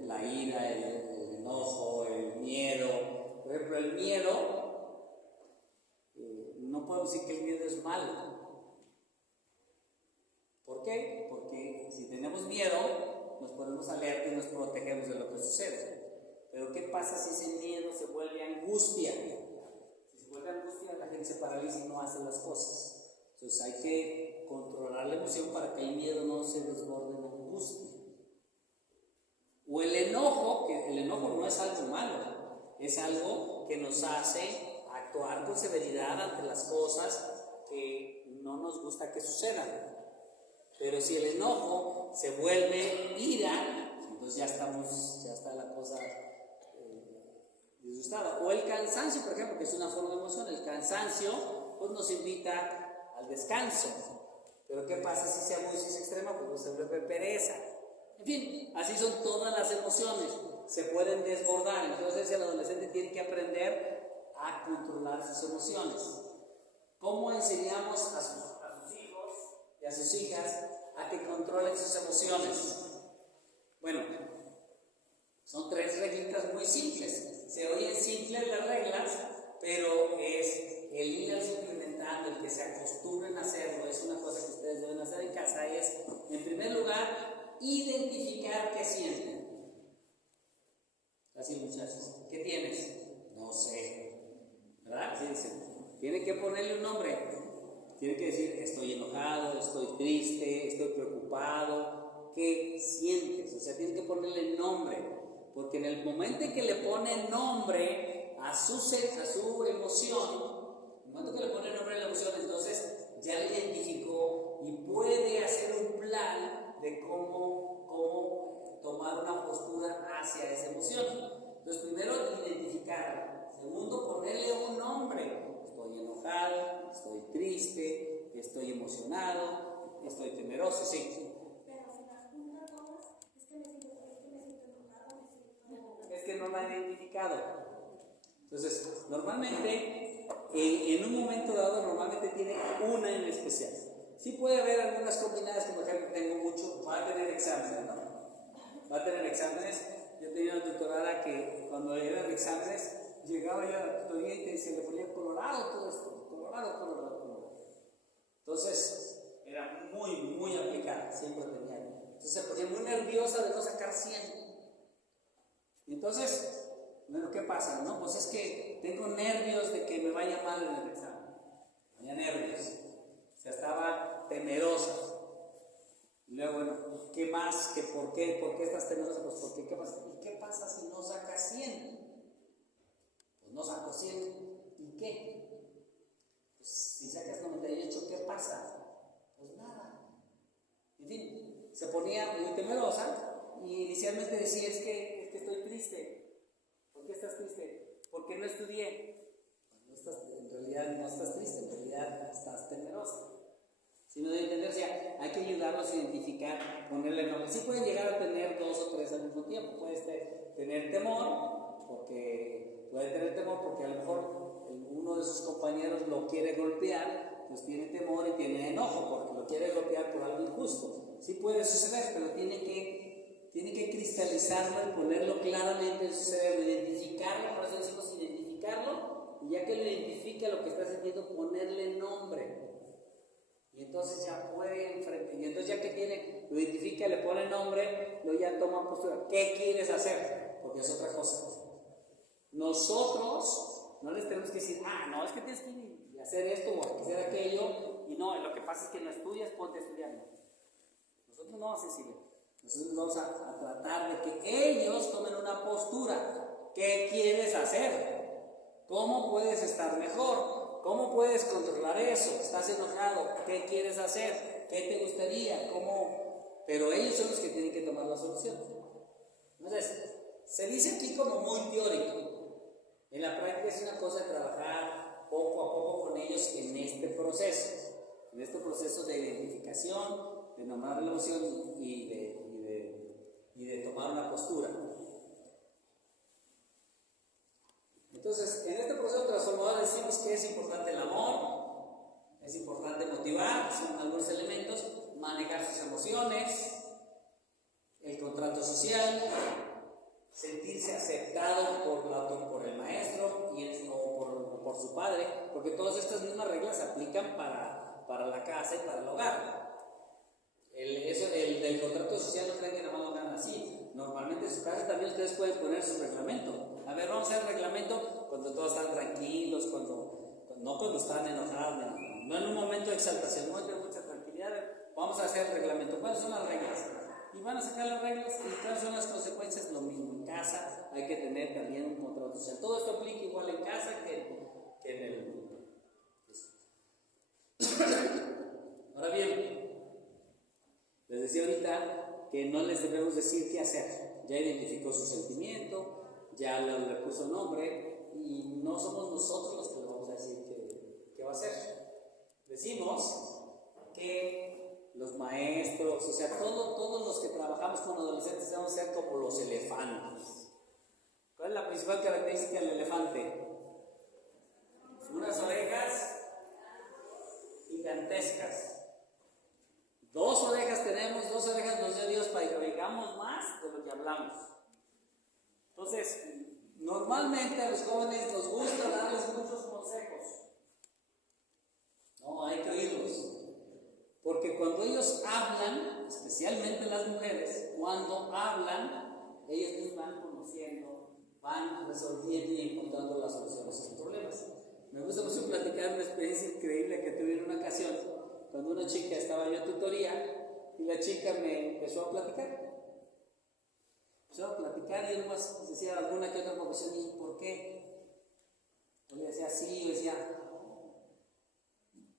la ira, el enojo, el miedo. Por ejemplo, el miedo, no podemos decir que el miedo es malo. ¿Por qué? Porque si tenemos miedo, nos ponemos alerta y nos protegemos de lo que sucede. Pero ¿qué pasa si ese miedo se vuelve angustia? Si se vuelve angustia, la gente se paraliza y no hace las cosas. Entonces hay que controlar la emoción para que el miedo no se desborde en angustia. O el enojo, que el enojo no es algo malo, es algo que nos hace actuar con severidad ante las cosas que no nos gusta que sucedan. Pero si el enojo se vuelve ira, entonces ya está la cosa disgustada. O el cansancio, por ejemplo, que es una forma de emoción. El cansancio pues nos invita al descanso. Pero ¿qué pasa si esa abuso es extrema? Pues se vuelve pereza. En fin, así son todas las emociones, se pueden desbordar. Entonces el adolescente tiene que aprender a controlar sus emociones. ¿Cómo enseñamos a sus hijos y a sus hijas a que controlen sus emociones? Bueno, son 3 reglitas muy simples. Se oyen simples las reglas, pero es el irlas implementando, el que se acostumbren a hacerlo. Es una cosa que ustedes deben hacer en casa, es, en primer lugar, identificar qué sienten. Así, muchachos, ¿qué tienes? No sé, ¿verdad? Sí, dicen. Tiene que ponerle un nombre. Tiene que decir, estoy enojado, estoy triste, estoy preocupado. ¿Qué sientes? O sea, tiene que ponerle nombre. Porque en el momento en que le pone nombre a su emoción, en el momento que le pone nombre a la emoción, entonces ya le identificó y puede hacer un plan de cómo tomar una postura hacia esa emoción. Entonces, primero, identificarla. Segundo, ponerle un nombre. Estoy enojado, estoy triste, estoy emocionado, estoy temeroso, sí. Pero si las junta todas, es que me siento enojado, Es que no la ha identificado. Entonces, normalmente, en un momento dado, normalmente tiene una en especial. Sí puede haber algunas combinadas, como por ejemplo, tengo mucho, va a tener exámenes, ¿no? Va a tener exámenes. Yo tenía una tutorada que cuando eran exámenes, llegaba ya a la tutoría y se le ponía colorado todo esto, colorado. Entonces, era muy aplicada, siempre tenía. Entonces se ponía muy nerviosa de no sacar 100. Y entonces, bueno, ¿qué pasa? No, pues es que tengo nervios de que me vaya mal en el examen. Tenía nervios. O sea, estaba temerosa. Y luego, bueno, ¿qué más? ¿Por qué estás temerosa? Pues porque, ¿qué pasa? ¿Y qué pasa si no sacas 100? Pues no saco 100. ¿Y qué? Pues si sacas 98, ¿qué pasa? Pues nada. En fin, se ponía muy temerosa y inicialmente decía, es que estoy triste. ¿Por qué estás triste? Porque no estudié. En realidad no estás triste, en realidad estás temerosa. Si no debe entender, o sea, hay que ayudarlos a identificar, ponerle nombre. Sí pueden llegar a tener 2 o 3 al mismo tiempo. Puedes tener temor, porque a lo mejor uno de sus compañeros lo quiere golpear, pues tiene temor y tiene enojo, porque lo quiere golpear por algo injusto. Sí puede suceder, pero tiene que cristalizarlo y ponerlo claramente en su cerebro, identificarlo, por eso decimos identificarlo, y ya que lo identifica lo que está sintiendo, ponerle nombre. Y entonces ya puede enfrentar, y entonces ya que lo identifica, le pone nombre, luego ya toma postura. ¿Qué quieres hacer? Porque es otra cosa. Nosotros no les tenemos que decir, no, es que tienes que ir y hacer esto o hacer aquello, y no, lo que pasa es que no estudias, ponte a estudiar. Nosotros no vamos a decirle. Nosotros vamos a tratar de que ellos tomen una postura. ¿Qué quieres hacer? ¿Cómo puedes estar mejor? ¿Cómo puedes controlar eso? ¿Estás enojado? ¿Qué quieres hacer? ¿Qué te gustaría? ¿Cómo? Pero ellos son los que tienen que tomar la solución. Entonces, se dice aquí como muy teórico. En la práctica es una cosa de trabajar poco a poco con ellos en este proceso de identificación, de nombrar la emoción y de tomar una postura. Entonces, en este proceso transformador decimos que es importante el amor, es importante motivar, son algunos elementos, manejar sus emociones, el contrato social, sentirse aceptado por el maestro o por su padre, porque todas estas mismas reglas se aplican para la casa y para el hogar. Del contrato social no creen que nada más lo hagan así. Normalmente en su casa también ustedes pueden poner su reglamento. A ver, vamos a hacer el reglamento cuando todos están tranquilos, no cuando están enojados, no en un momento de exaltación, en un momento de mucha tranquilidad. Vamos a hacer el reglamento. ¿Cuáles son las reglas? Y van a sacar las reglas y cuáles son las consecuencias. Lo mismo en casa, hay que tener también un contrato social. Todo esto aplica igual en casa que en el mundo. Ahora bien, les decía ahorita que no les debemos decir qué hacer. Ya identificó su sentimiento, ya le puso nombre y no somos nosotros los que le vamos a decir Decimos que los maestros, o sea, todos los que trabajamos con adolescentes debemos ser como los elefantes. ¿Cuál es la principal característica del elefante? Unas orejas gigantescas. 2 orejas tenemos, 2 orejas nos dio Dios para que oigamos más de lo que hablamos. Entonces, normalmente a los jóvenes nos gusta darles muchos consejos. No, hay que oírlos. Porque cuando ellos hablan, especialmente las mujeres, cuando hablan, ellos nos van conociendo, van resolviendo y encontrando las soluciones a sus problemas. Me gusta mucho platicar una experiencia increíble que tuve en una ocasión, cuando una chica estaba yo a tutoría y la chica me empezó a platicar. Empezó a platicar y yo nomás decía alguna que otra profesión y ¿por qué? Yo le decía sí, yo decía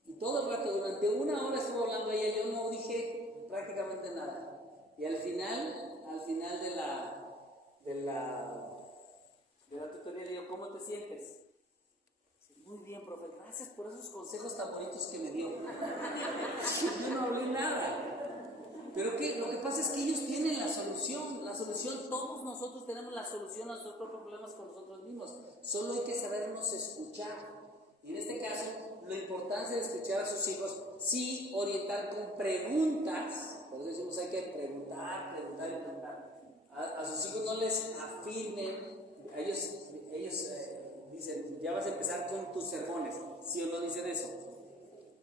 y todo el rato, durante 1 hora estuvo hablando ella, yo no dije prácticamente nada. Y al final de la tutoría le digo, ¿cómo te sientes? Muy bien, profe, gracias por esos consejos tan bonitos que me dio. Yo no hablé nada. Pero lo que pasa es que ellos tienen la solución, todos nosotros tenemos la solución a nuestros propios problemas con nosotros mismos. Solo hay que sabernos escuchar. Y en este caso, la importancia de escuchar a sus hijos, sí orientar con preguntas. Por eso decimos hay que preguntar. A sus hijos no les afirmen, ellos dicen, ya vas a empezar con tus sermones, ¿sí o no dicen eso?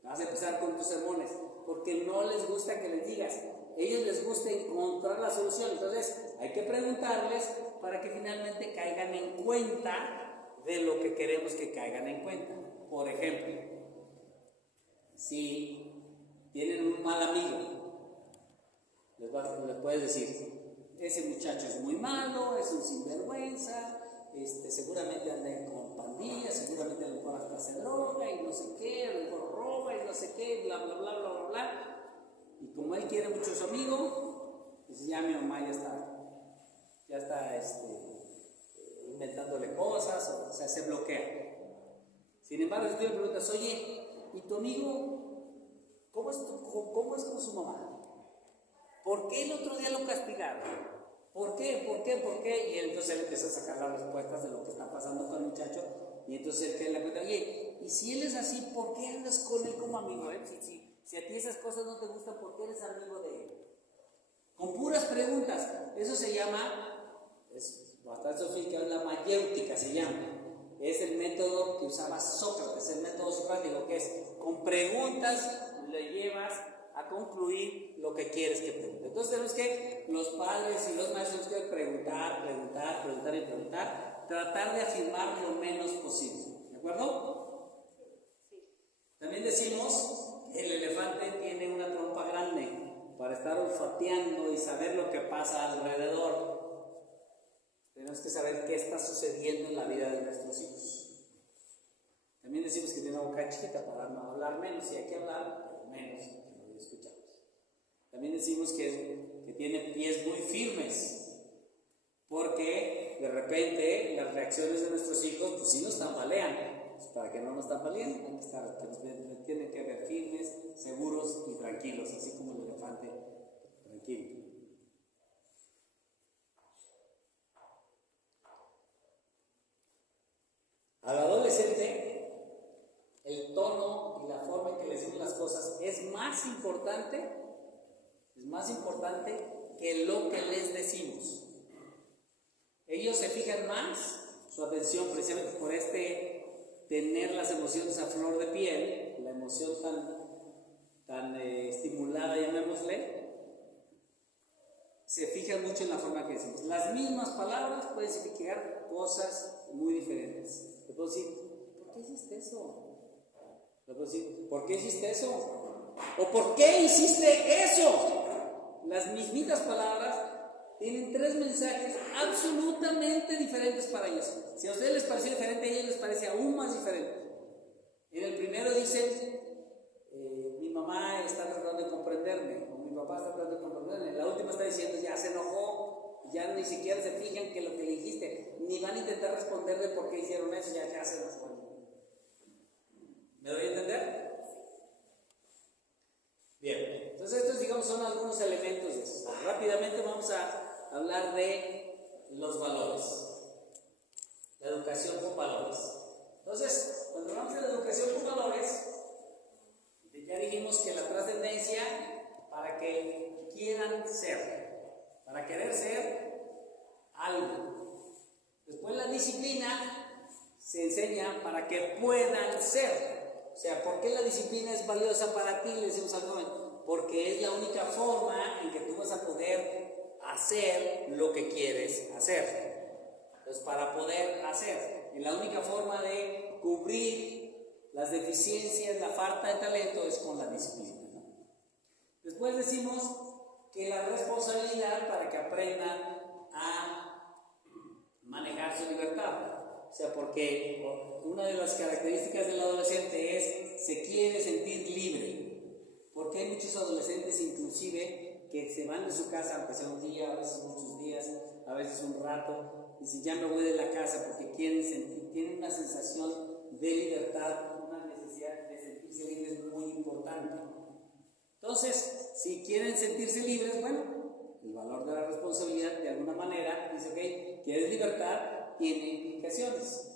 Vas a empezar con tus sermones, porque no les gusta que les digas, ellos les gusta encontrar la solución, entonces hay que preguntarles para que finalmente caigan en cuenta de lo que queremos que caigan en cuenta. Por ejemplo, si tienen un mal amigo, les puedes decir, ese muchacho es muy malo, es un sinvergüenza, seguramente anda con pandillas, seguramente a lo mejor hasta se droga y no sé qué, a lo mejor roba y no sé qué, bla bla bla bla bla bla. Y como él quiere mucho a su amigo, dice ya mi mamá ya está inventándole cosas, o sea, se bloquea. Sin embargo, si tú le preguntas, oye, ¿y tu amigo cómo es con su mamá? ¿Por qué el otro día lo castigaron? ¿Por qué? Y entonces él empieza a sacar las respuestas de lo que está pasando con el muchacho. Y entonces él le pregunta, oye, y si él es así, ¿por qué andas con él como amigo? Si a ti esas cosas no te gustan, ¿por qué eres amigo de él? Con puras preguntas. Eso se llama, es bastante sofisticado, la mayéutica se llama. Es el método que usaba Sócrates, el método socrático, que es con preguntas le llevas a concluir lo que quieres que pregunte. Entonces tenemos que, los padres y los maestros tenemos que preguntar, tratar de afirmar lo menos posible. ¿De acuerdo? También decimos que el elefante tiene una trompa grande para estar olfateando y saber lo que pasa alrededor. Tenemos que saber qué está sucediendo en la vida de nuestros hijos. También decimos que tiene una boca chiquita para no hablar menos, si hay que hablar, pero menos. Escuchamos. También decimos que tiene pies muy firmes, porque de repente las reacciones de nuestros hijos pues sí nos tambalean. Pues para que no nos tambaleen, tienen que ver firmes, seguros y tranquilos, así como el elefante tranquilo. Al adolescente, el tono y la forma en que le decimos las cosas es más importante que lo que les decimos. Ellos se fijan más su atención precisamente por tener las emociones a flor de piel, la emoción tan estimulada, llamémosle, se fijan mucho en la forma que decimos. Las mismas palabras pueden significar cosas muy diferentes. Le puedo decir, ¿por qué hiciste eso? Le puedo decir, ¿por qué hiciste eso? ¿O por qué hiciste eso? Las mismitas palabras tienen 3 mensajes absolutamente diferentes para ellos. Si a ustedes les pareció diferente, a ellos les parece aún más diferente. En el primero dicen, mi mamá está tratando de comprenderme, o mi papá está tratando de comprenderme. En la última está diciendo, ya se enojó, ya ni siquiera se fijan que lo que le dijiste, ni van a intentar responder de por qué hicieron eso, ya se enojó. ¿Me doy a entender? vamos a hablar de los valores, la educación con valores. Entonces, cuando hablamos de la educación con valores, ya dijimos que la trascendencia para que quieran ser, para querer ser algo. Después la disciplina se enseña para que puedan ser. O sea, ¿por qué la disciplina es valiosa para ti? Le decimos al joven, porque es la única forma en que tú vas a poder hacer lo que quieres hacer. Entonces, para poder hacer, y la única forma de cubrir las deficiencias, la falta de talento es con la disciplina, ¿no? Después decimos que la responsabilidad para que aprendan a manejar su libertad. O sea, porque una de las características del adolescente es se quiere sentir libre. Porque hay muchos adolescentes inclusive que se van de su casa, aunque sea un día, a veces muchos días, a veces un rato, y si ya me voy de la casa porque tienen una sensación de libertad, una necesidad de sentirse libres muy importante. Entonces, si quieren sentirse libres, bueno, el valor de la responsabilidad de alguna manera dice, ok, ¿quieres libertad? Tiene implicaciones.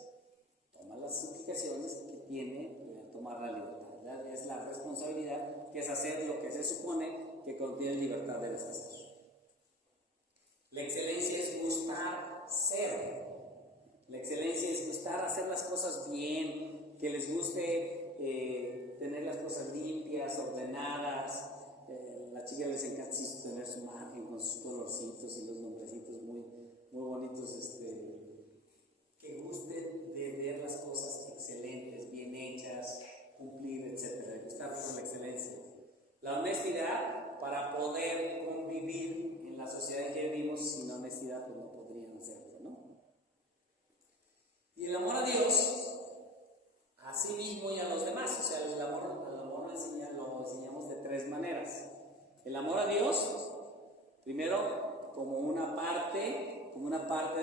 Toma las implicaciones que tiene tomar la libertad. ¿Verdad? Es la responsabilidad, que es hacer lo que se supone que contiene libertad debes hacer. La excelencia es gustar ser. La excelencia es gustar hacer las cosas bien, que les guste tener las cosas limpias, ordenadas. Las chicas les encanta tener su imagen con sus colorcitos y los nombrecitos muy bonitos, que gusten de ver las cosas excelentes, bien hechas, cumplir, etc. Gustar por la excelencia. La honestidad, para poder convivir en la sociedad en que vivimos, sin honestidad pues no podrían hacerlo, ¿no? Y el amor a Dios, a sí mismo y a los demás. O sea, el amor lo enseñamos de tres maneras. El amor a Dios, primero, como una parte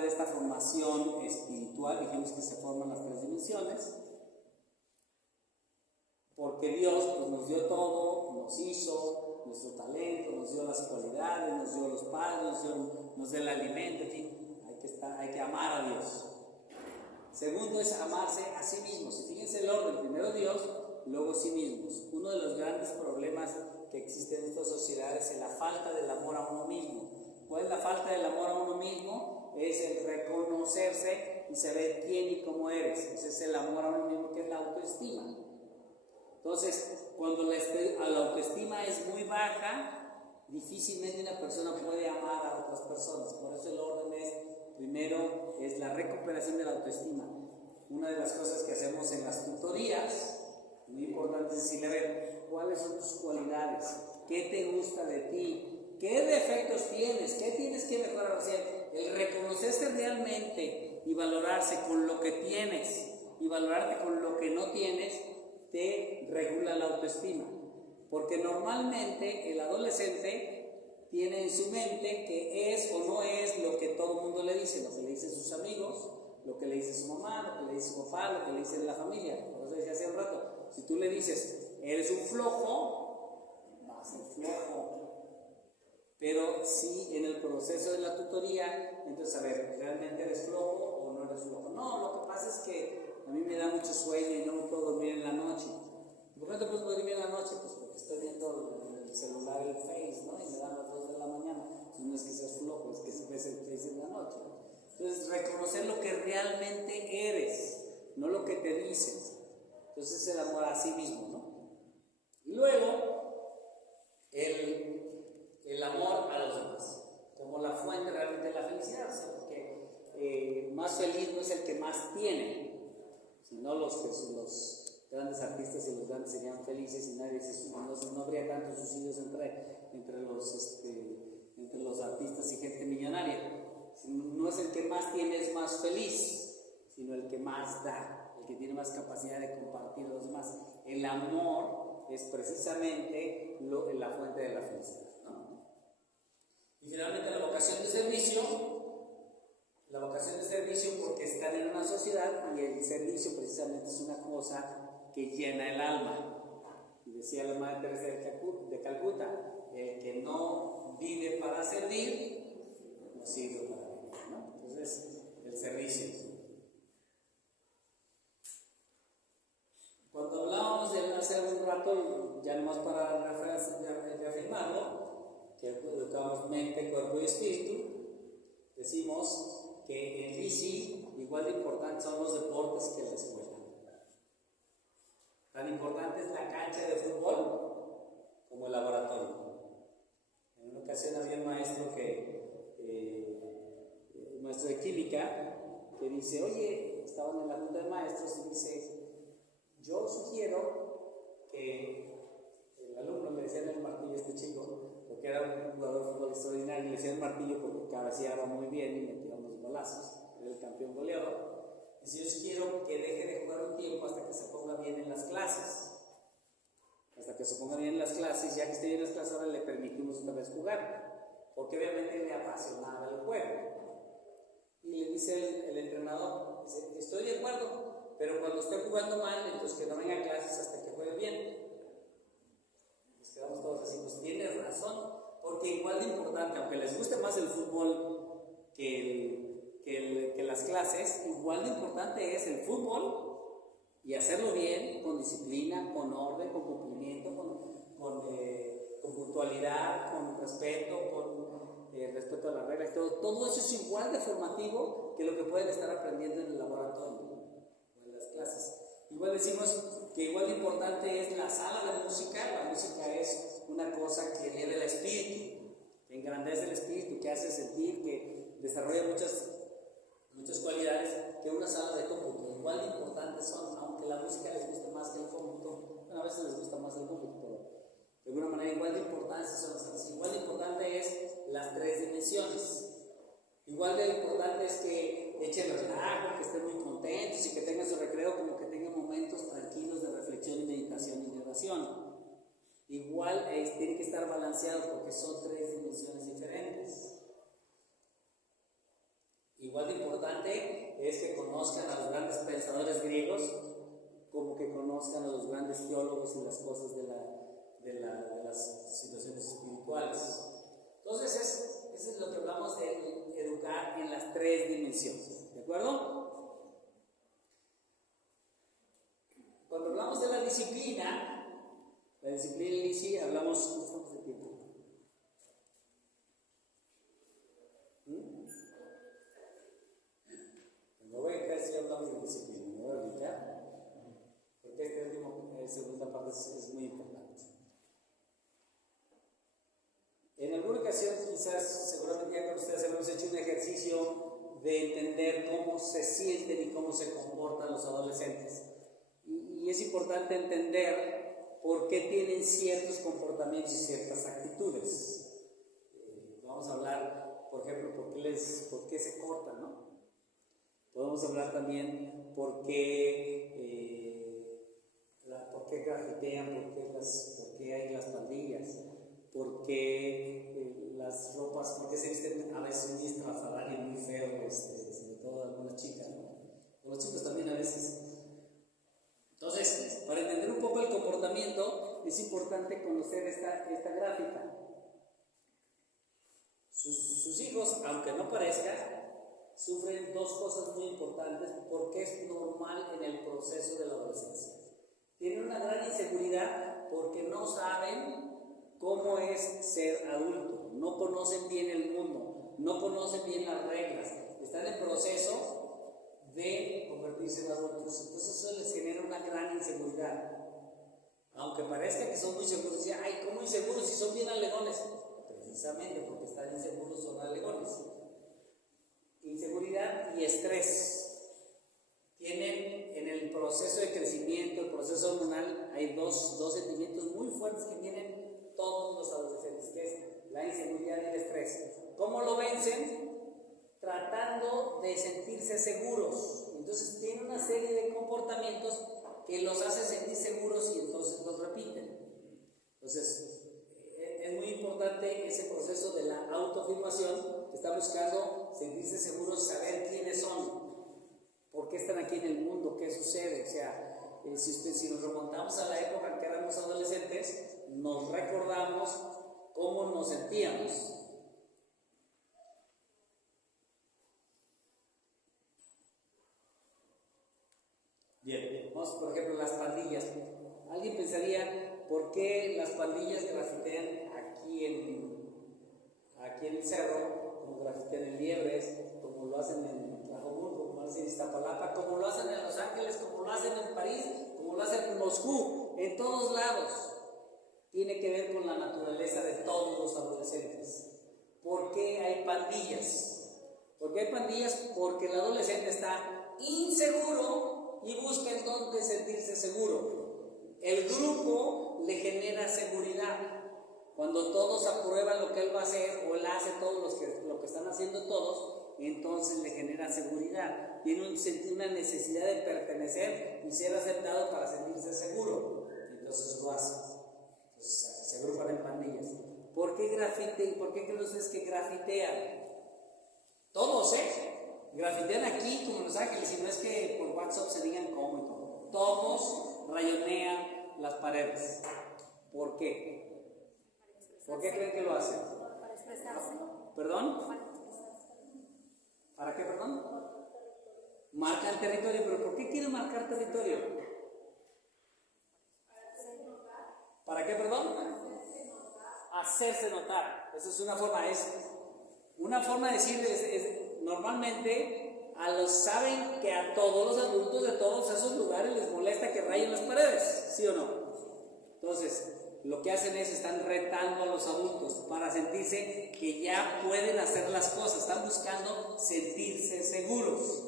de esta formación espiritual. Dijimos que se forman las tres dimensiones. Porque Dios pues, nos dio todo, nos hizo, nuestro talento, nos dio las cualidades, nos dio los padres, nos dio el alimento, en fin, hay que amar a Dios. Segundo es amarse a sí mismos. Y fíjense el orden, primero Dios, luego sí mismos. Uno de los grandes problemas que existen en esta sociedad es la falta del amor a uno mismo. ¿Cuál es la falta del amor a uno mismo? Es el reconocerse y saber quién y cómo eres. Ese es el amor a uno mismo, que es la autoestima. Entonces, cuando la autoestima es muy baja, difícilmente una persona puede amar a otras personas. Por eso el orden es, primero, es la recuperación de la autoestima. Una de las cosas que hacemos en las tutorías, muy importante es decirle, a ver, ¿cuáles son tus cualidades? ¿Qué te gusta de ti? ¿Qué defectos tienes? ¿Qué tienes que mejorar? O sea, el reconocerse realmente y valorarse con lo que tienes y valorarte con lo que no tienes, te regula la autoestima. Porque normalmente el adolescente tiene en su mente que es o no es lo que todo el mundo le dice, lo que le dicen sus amigos, lo que le dice su mamá, lo que le dice su papá, lo que le dice la familia. Por eso decía hace un rato, si tú le dices, eres un flojo, va a ser flojo. Pero si en el proceso de la tutoría, entonces a ver, ¿realmente eres flojo o no eres flojo? No, lo que pasa es que a mí me da mucho sueño y no me puedo dormir en la noche. ¿Por qué no te puedes dormir en la noche? Pues porque estoy viendo el celular, el Face, ¿no? Y me dan las 2 de la mañana. Entonces no es que seas flojo, es que ves el Face en la noche. Entonces, reconocer lo que realmente eres, no lo que te dicen. Entonces, es el amor a sí mismo, ¿no? Y luego, el amor a los demás, como la fuente realmente de la felicidad. O sea, porque más feliz no es el que más tiene, sino los grandes artistas y los grandes serían felices y nadie no habría tantos suicidios entre los artistas y gente millonaria. No es el que más tiene es más feliz, sino el que más da, el que tiene más capacidad de compartir a los demás. El amor es precisamente la fuente de la felicidad, ¿no? Y finalmente la vocación de servicio porque están en una sociedad y el servicio precisamente es una cosa que llena el alma. Y decía la Madre Teresa de Calcuta, el que no vive para servir, nos sirve para vivir, ¿no? Entonces, el servicio. Cuando hablábamos de hace un rato, ya nomás para reafirmarlo, que educamos mente, cuerpo y espíritu, decimos que en ICI igual de importantes son los deportes que la escuela. Tan importante es la cancha de fútbol como el laboratorio. En una ocasión había un maestro un maestro de química, que dice, oye, estaban en la junta de maestros y dice, yo sugiero que el alumno le decían el martillo a este chico, porque era un jugador de fútbol extraordinario, y le decían el martillo porque cabeceaba muy bien y metía unos balazos, era el campeón goleador. Dice, yo sugiero que deje de jugar un tiempo hasta que se ponga bien en las clases. Hasta que se ponga bien en las clases, ya que esté bien en las clases, ahora le permitimos otra vez jugar, porque obviamente le apasionaba el juego. Y le dice el entrenador, dice, estoy de acuerdo, pero cuando esté jugando mal, entonces que no venga a clases hasta que juegue bien. Nos quedamos todos así, pues tiene razón, porque igual de importante, aunque les guste más el fútbol que las clases, igual de importante es el fútbol y hacerlo bien, con disciplina, con orden, con cumplimiento, con puntualidad, con respeto, respeto a las reglas, todo eso es igual de formativo que lo que pueden estar aprendiendo en el laboratorio o en las clases. Igual decimos que igual de importante es la sala de música. La música es una cosa que eleva el espíritu, que engrandece el espíritu, que hace sentir, que desarrolla muchas cualidades que una sala de cómputo. Igual de importantes son, aunque la música les guste más que el cómputo, bueno, a veces les gusta más el cómputo, pero de alguna manera igual de importantes son las salas. Igual de importante es las tres dimensiones. Igual de importante es que echen relajo, que estén muy contentos y que tengan su recreo, como que tengan momentos tranquilos de reflexión y meditación y de oración. Igual tiene que estar balanceado porque son tres dimensiones diferentes. Igual de importante es que conozcan a los grandes pensadores griegos, como que conozcan a los grandes teólogos y las cosas de las situaciones espirituales. Entonces, eso es lo que hablamos de educar en las tres dimensiones, ¿de acuerdo? Cuando hablamos de la disciplina en ICI, hablamos, ¿cómo estamos de tiempo? No voy a creer si hablamos de disciplina, me voy a ubicar, porque esta segunda parte es muy importante. En alguna ocasión, quizás, seguramente ya con ustedes hemos hecho un ejercicio de entender cómo se sienten y cómo se comportan los adolescentes. Y es importante entender por qué tienen ciertos comportamientos y ciertas actitudes. Vamos a hablar, por ejemplo, por qué se cortan, ¿no? Podemos hablar también por qué grafitean, por qué hay las pandillas, por qué las ropas, por qué se visten a veces muy estrafalario y muy feo, sobre todo algunas chicas, ¿no? O los chicos también a veces. Entonces, para entender un poco el comportamiento, es importante conocer esta gráfica. Sus hijos, aunque no parezca, sufren dos cosas muy importantes porque es normal en el proceso de la adolescencia. Tienen una gran inseguridad porque no saben cómo es ser adulto, no conocen bien el mundo, no conocen bien las reglas, están en proceso de convertirse en adultos. Entonces eso les genera una gran inseguridad. Aunque parezca que son muy seguros, dicen, ay, ¿cómo inseguros si son bien alegones? Precisamente porque están inseguros son alegones. Inseguridad y estrés. Tienen en el proceso de crecimiento, el proceso hormonal, hay dos sentimientos muy fuertes que tienen todos los adolescentes, que es la inseguridad y el estrés. ¿Cómo lo vencen? Tratando de sentirse seguros. Entonces tienen una serie de comportamientos que los hace sentir seguros y entonces los repiten. Entonces es muy importante ese proceso de la autoafirmación, que está buscando sentirse seguros, saber quiénes son, por qué están aquí en el mundo, qué sucede. O sea, si nos remontamos a la época en que éramos adolescentes, nos recordamos cómo nos sentíamos. Vamos, por ejemplo, las pandillas. Alguien pensaría, ¿por qué las pandillas grafitean aquí en el cerro, como grafitean en Liebres, como lo hacen en Tlajomulco, como lo hacen en Iztapalapa, como lo hacen en Los Ángeles, como lo hacen en París, como lo hacen en Moscú, en todos lados? Tiene que ver con la naturaleza de todos los adolescentes. ¿Por qué hay pandillas? ¿Por qué hay pandillas? Porque el adolescente está inseguro y busca en dónde sentirse seguro. El grupo le genera seguridad. Cuando todos aprueban lo que él va a hacer, o él hace todo lo que están haciendo todos, entonces le genera seguridad. Tiene una necesidad de pertenecer y ser aceptado para sentirse seguro. Entonces lo hace. Entonces se agrupan en pandillas. ¿Por qué grafitean? ¿Por qué creen ustedes que grafitean? Todos, grafitean aquí como en Los Ángeles, y no es que por WhatsApp se digan cómo y todo. Todos rayonean las paredes. ¿Por qué? ¿Por qué creen que lo hacen? Para expresarse. ¿Perdón? ¿Para qué, perdón? Marcan territorio, pero ¿por qué quieren marcar territorio? ¿Para qué, perdón? Hacerse notar. Esa es una forma de decir, normalmente saben que a todos los adultos de todos esos lugares les molesta que rayen las paredes, ¿sí o no? Entonces, lo que hacen es, están retando a los adultos para sentirse que ya pueden hacer las cosas, están buscando sentirse seguros,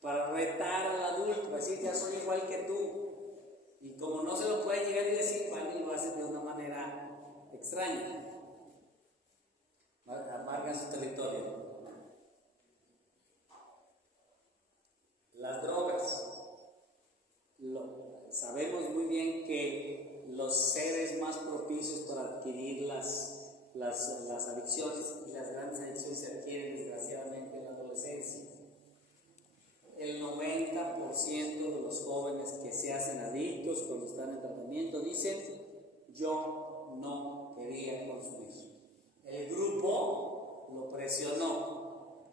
para retar al adulto, para decir, ya soy igual que tú. Y como no se lo puede llegar y decir, van y lo hacen de una manera extraña. Marcan su territorio. Las drogas. Sabemos muy bien que los seres más propicios para adquirir las adicciones, y las grandes adicciones se adquieren desgraciadamente en la adolescencia. El 90% de los jóvenes que se hacen adictos cuando están en tratamiento dicen, yo no quería consumir. El grupo lo presionó.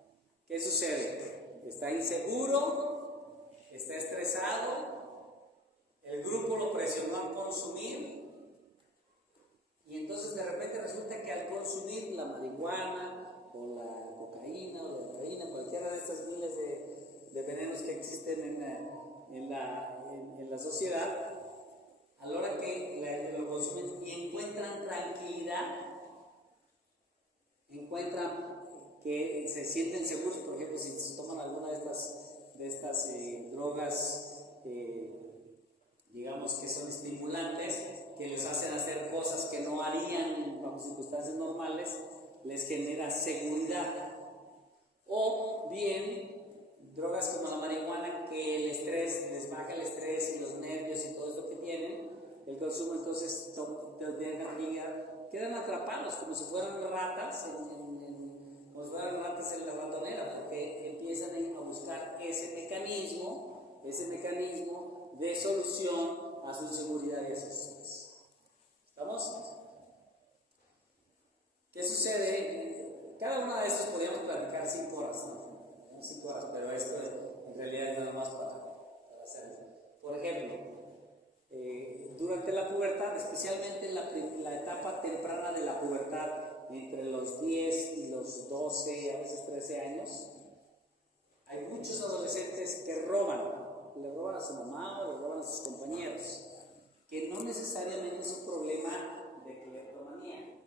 ¿Qué sucede? Está inseguro, está estresado, el grupo lo presionó a consumir, y entonces de repente resulta que al consumir la marihuana o la cocaína o la heroína, cualquiera de estas miles de venenos que existen en la sociedad, a la hora que lo consumen y encuentran tranquilidad, encuentran que se sienten seguros. Por ejemplo, si se toman alguna de estas drogas, digamos que son estimulantes, que les hacen hacer cosas que no harían bajo circunstancias normales, les genera seguridad. O bien drogas como la marihuana, que el estrés, les baja el estrés y los nervios y todo eso que tienen, el consumo, entonces te dejan tranquilidad, quedan atrapados como si fueran ratas en la ratonera, porque empiezan a buscar ese mecanismo de solución a su inseguridad y a su estrés. ¿Estamos? ¿Qué sucede? Cada una de estas podríamos platicar 5 horas, ¿no? 5 horas, pero esto en realidad es nada más para hacerlo. Por ejemplo, durante la pubertad, especialmente en la etapa temprana de la pubertad, entre los 10 y los 12, a veces 13 años, hay muchos adolescentes que le roban a su mamá o le roban a sus compañeros, que no necesariamente es un problema de cleptomanía,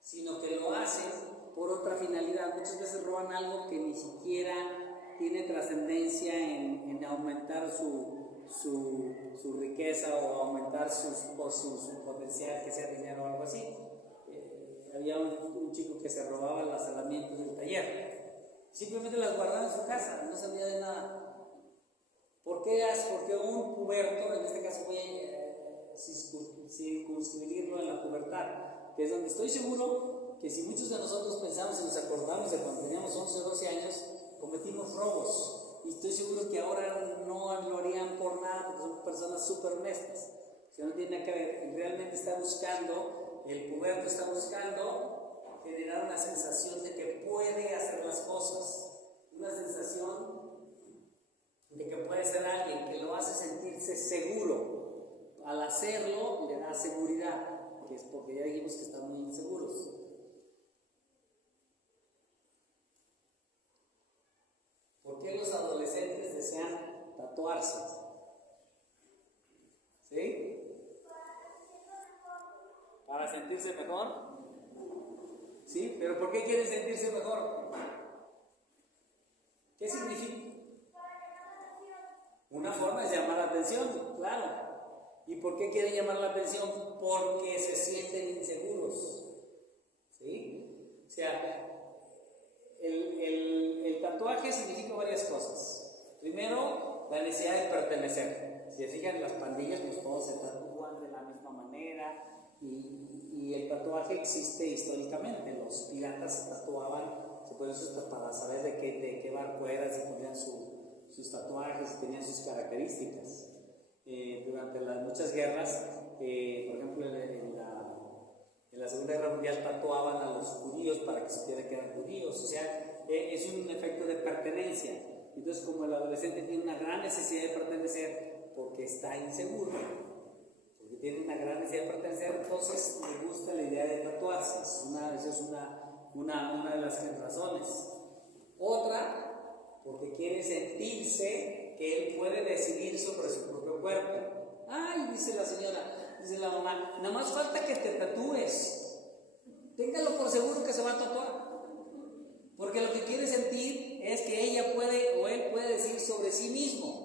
sino que lo hacen por otra finalidad. Muchas veces roban algo que ni siquiera tiene trascendencia en aumentar su riqueza o aumentar su potencial, que sea dinero o algo así. Había un chico que se robaba las herramientas del taller, simplemente las guardaba en su casa, no sabía de nada. ¿Por qué? Porque un puberto, en este caso voy a circunscribirlo en la pubertad, que es donde estoy seguro que si muchos de nosotros pensamos y nos acordamos de cuando teníamos 11 o 12 años, cometimos robos, y estoy seguro que ahora no lo harían por nada, porque son personas súper honestas, que no tiene nada que ver. Realmente el puberto está buscando generar una sensación de que puede hacer las cosas, una sensación de que puede ser alguien que lo hace sentirse seguro. Al hacerlo le da seguridad, que es porque ya dijimos que están muy inseguros. ¿Por qué los adolescentes desean tatuarse? ¿Sí? ¿Para sentirse mejor? ¿Sí? ¿Pero por qué quieren sentirse mejor? ¿Qué significa? Una forma es llamar la atención, claro. ¿Y por qué quieren llamar la atención? Porque se sienten inseguros. ¿Sí? O sea, el tatuaje significa varias cosas. Primero, la necesidad de pertenecer. Si se fijan en las pandillas, pues todos se tatúan de la misma manera. Y el tatuaje existe históricamente. Los piratas se tatuaban, se ponían para saber de qué barco era, se ponían sus tatuajes, tenían sus características. Durante las muchas guerras, por ejemplo en la Segunda Guerra Mundial tatuaban a los judíos para que supiera que eran judíos. O sea, es un efecto de pertenencia. Entonces, como el adolescente tiene una gran necesidad de pertenecer porque está inseguro, porque tiene una gran necesidad de pertenecer, entonces le gusta la idea de tatuarse. Esa es una de las razones. Otra, porque quiere sentirse que él puede decidir sobre su propio cuerpo. Ay, dice la señora, dice la mamá, nada más falta que te tatúes. Téngalo por seguro que se va a tatuar. Porque lo que quiere sentir es que ella puede o él puede decir sobre sí mismo.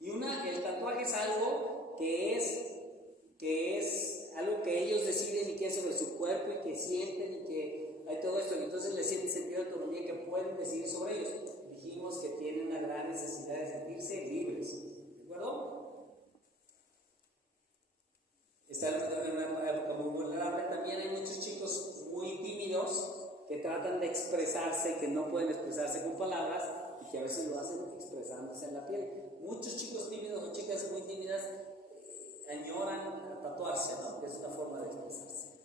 Y el tatuaje es algo que es algo que ellos deciden y que es sobre su cuerpo y que sienten y que hay todo esto. Y entonces les sienten sentido de autonomía que pueden decidir sobre ellos. Dijimos que tienen una gran necesidad de sentirse libres. ¿De acuerdo? Está en una época muy vulnerable. También hay muchos chicos muy tímidos que tratan de expresarse, que no pueden expresarse con palabras y que a veces lo hacen expresándose en la piel. Muchos chicos tímidos o chicas muy tímidas añoran tatuarse, ¿no? Que es una forma de expresarse.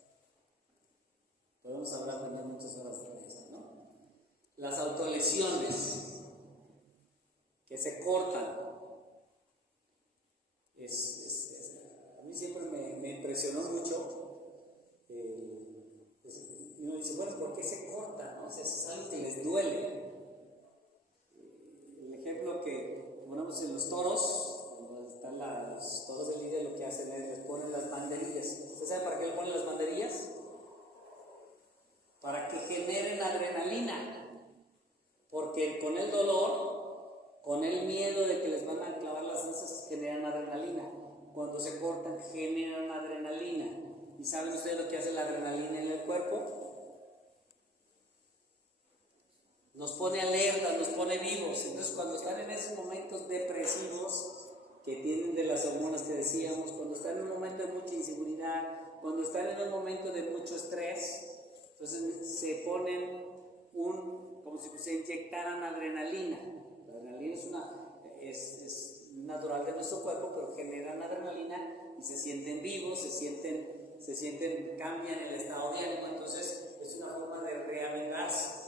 Podemos hablar también muchas horas de eso, ¿no? Las autolesiones que se cortan. A mí siempre me impresionó mucho. Y uno dice, bueno, ¿por qué se corta? ¿No? O sea, es algo que les duele. El ejemplo que ponemos en los toros, cuando están los toros de lidia, lo que hacen es les ponen las banderillas. ¿Usted sabe para qué le ponen las banderillas? Para que generen adrenalina. Porque con el dolor, con el miedo de que les van a clavar las lanzas, generan adrenalina. Cuando se cortan, generan adrenalina. ¿Y saben ustedes lo que hace la adrenalina en el cuerpo? Nos pone alerta, nos pone vivos. Entonces, cuando están en esos momentos depresivos que tienen de las hormonas que decíamos, cuando están en un momento de mucha inseguridad, cuando están en un momento de mucho estrés, entonces se ponen como si se inyectaran adrenalina. La adrenalina es natural de nuestro cuerpo, pero generan adrenalina y se sienten vivos, se sienten, cambian el estado de ánimo. Entonces, es una forma de reavivarse,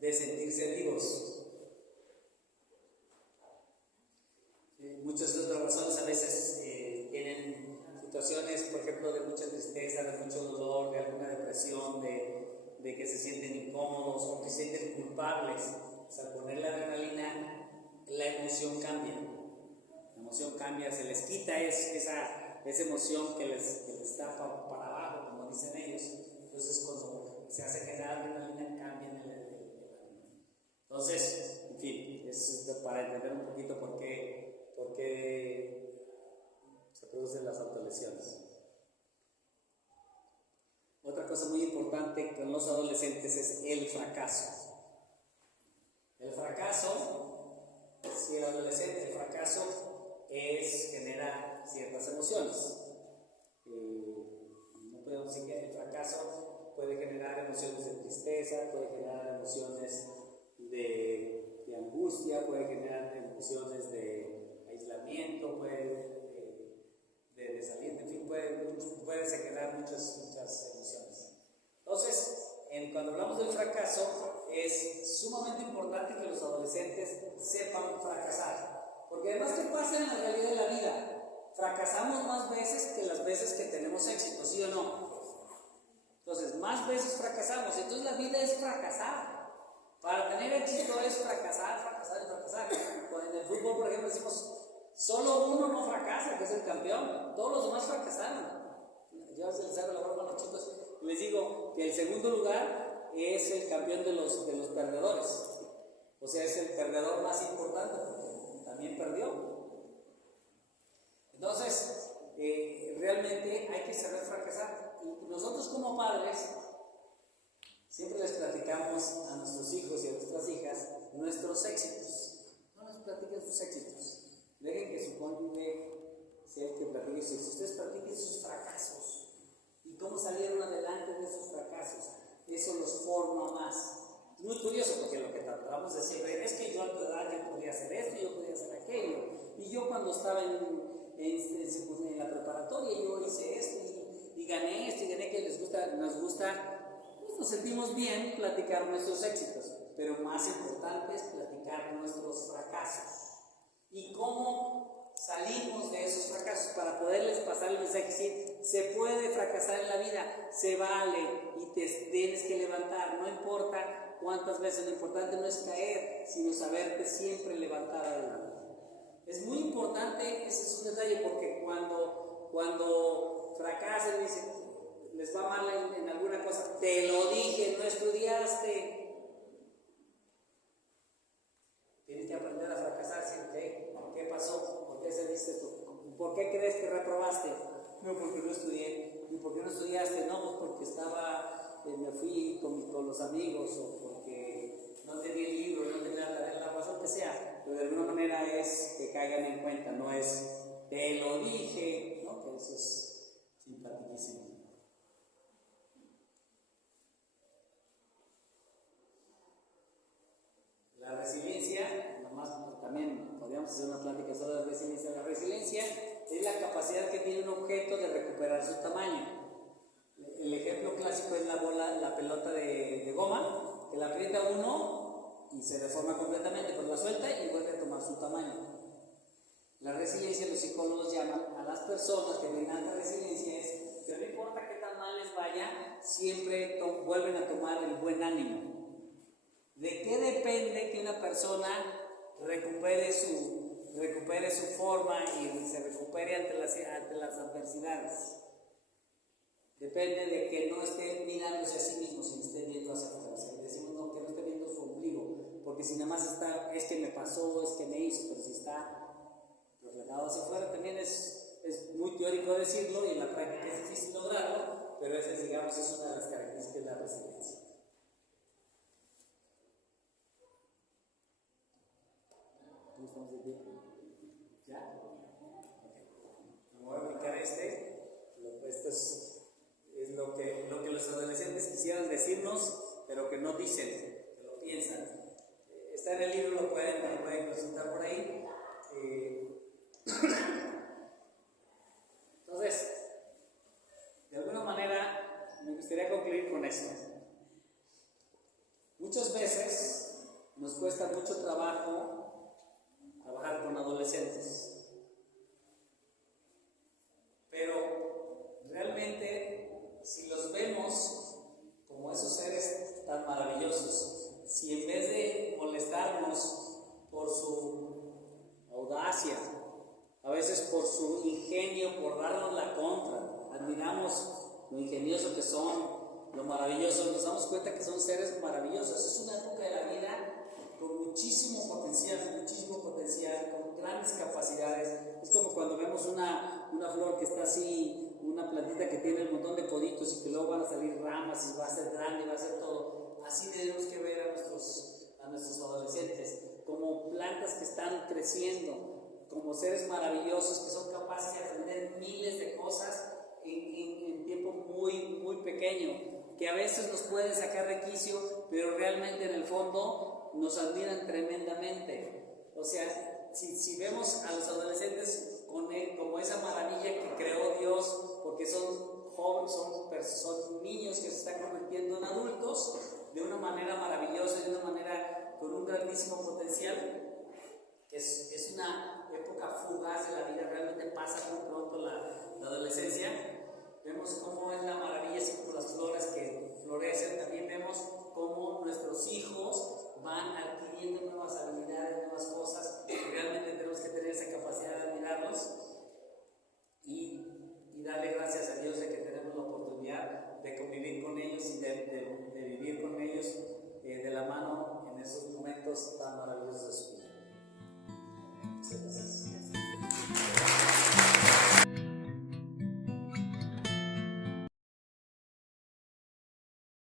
de sentirse vivos. Muchas otras razones a veces tienen situaciones, por ejemplo, de mucha tristeza, de mucho dolor, de alguna depresión, de que se sienten incómodos o que se sienten culpables. O sea, al poner la adrenalina, la emoción cambia. La emoción cambia, se les quita esa emoción que les está para abajo, como dicen ellos. Entonces, cuando se hace generar adrenalina, cambian el ánimo. Entonces, en fin, es para entender un poquito por qué se producen las autolesiones. Otra cosa muy importante con los adolescentes es el fracaso. El fracaso, si el adolescente, el fracaso genera ciertas emociones. No podemos decir que el fracaso puede generar emociones de tristeza, puede generar emociones de angustia, puede generar emociones de aislamiento, de desaliento, en fin, puede generar muchas emociones. Entonces, cuando hablamos del fracaso, es sumamente importante que en la realidad de la vida. Fracasamos más veces que las veces que tenemos éxito, ¿sí o no? Entonces, más veces fracasamos. Entonces, la vida es fracasar. Para tener éxito es fracasar, fracasar y fracasar. En el fútbol, por ejemplo, decimos, solo uno no fracasa, que es el campeón. Todos los demás fracasaron. Yo a veces les hago la broma a los chicos y les digo que el segundo lugar es el campeón de los perdedores. O sea, es el perdedor más importante, porque también perdió. Entonces, realmente hay que saber fracasar. Y nosotros como padres siempre les platicamos a nuestros hijos y a nuestras hijas nuestros éxitos. No les platiquen sus éxitos. Dejen que su cónyuge sea el que platique sus éxitos. Ustedes platiquen sus fracasos y cómo salieron adelante de esos fracasos. Eso los forma más. Es muy curioso porque lo que tratamos de decir es que yo a tu edad yo podía hacer esto, yo podía hacer aquello. Y yo cuando estaba en la preparatoria yo hice esto y gané esto y gané que nos gusta, pues nos sentimos bien platicar nuestros éxitos, pero más importante es platicar nuestros fracasos y cómo salimos de esos fracasos para poderles pasar el mensaje. Sí, se puede fracasar en la vida, se vale y te tienes que levantar, no importa cuántas veces, lo importante no es caer, sino saberte siempre levantar adelante. Es muy importante, ese es un detalle, porque cuando fracasan y dicen, les va mal en alguna cosa, te lo dije, no estudiaste. Tienes que aprender a fracasar, ¿sí? ¿Qué pasó? ¿Por qué saliste tú? ¿Por qué crees que reprobaste? No, porque no estudié. ¿Y por qué no estudiaste? No, pues porque me fui con los amigos, o porque no tenía el libro, no tenía la razón que sea. Pero de alguna manera es que caigan en cuenta, no es te lo dije, ¿no? Que eso es simpaticísimo. La resiliencia, nomás también podríamos hacer una plática sobre la resiliencia. La resiliencia es la capacidad que tiene un objeto de recuperar su tamaño. El ejemplo clásico es la pelota de goma, que la aprieta uno y se deforma completamente, pues la suelta y vuelve a tomar su tamaño. La resiliencia, los psicólogos llaman a las personas que tienen alta resiliencia es que no importa qué tan mal les vaya, siempre vuelven a tomar el buen ánimo. ¿De qué depende que una persona recupere su forma y se recupere ante las adversidades? Depende de que no esté mirándose a sí mismo, sino esté viendo hacia afuera. O sea, decimos no, que no esté viendo su ombligo, porque si nada más está, es que me pasó, es que me hizo, pero si está reflejado hacia afuera, también es muy teórico decirlo y en la práctica es difícil lograrlo, pero esa, digamos, es una de las características de la resiliencia. ¿Estamos de pie? ¿Ya? Okay. Me voy a aplicar esto es lo que los adolescentes quisieran decirnos, pero que no dicen, que lo piensan. Está en el libro, lo pueden consultar por ahí. Entonces, de alguna manera, me gustaría concluir con esto. Muchas veces nos cuesta mucho trabajo trabajar con adolescentes, pero realmente si los vemos como esos seres tan maravillosos, si en vez de molestarnos por su audacia, a veces por su ingenio, por darnos la contra, admiramos lo ingenioso que son, lo maravilloso, nos damos cuenta que son seres maravillosos. Es una época de la vida con muchísimo potencial, con grandes capacidades. Es como cuando vemos una flor que está así, una plantita que tiene un montón de coditos y que luego van a salir ramas y va a ser grande y va a ser todo. Así tenemos que ver a nuestros adolescentes, como plantas que están creciendo, como seres maravillosos que son capaces de aprender miles de cosas en tiempo muy, muy pequeño, que a veces nos pueden sacar de quicio, pero realmente en el fondo nos admiran tremendamente. O sea, si vemos a los adolescentes como esa maravilla que creó Dios, porque son jóvenes, son niños que se están convirtiendo en adultos de una manera maravillosa, de una manera con un grandísimo potencial, que es una época fugaz de la vida, realmente pasa muy pronto la adolescencia. Vemos cómo es la maravilla, así como las flores que florecen. También vemos cómo nuestros hijos van adquiriendo nuevas habilidades, nuevas cosas. Realmente tenemos que tener esa capacidad de admirarlos y darle gracias a Dios de que tenemos la oportunidad de convivir con ellos y de vivir con ellos de la mano en esos momentos tan maravillosos de su vida.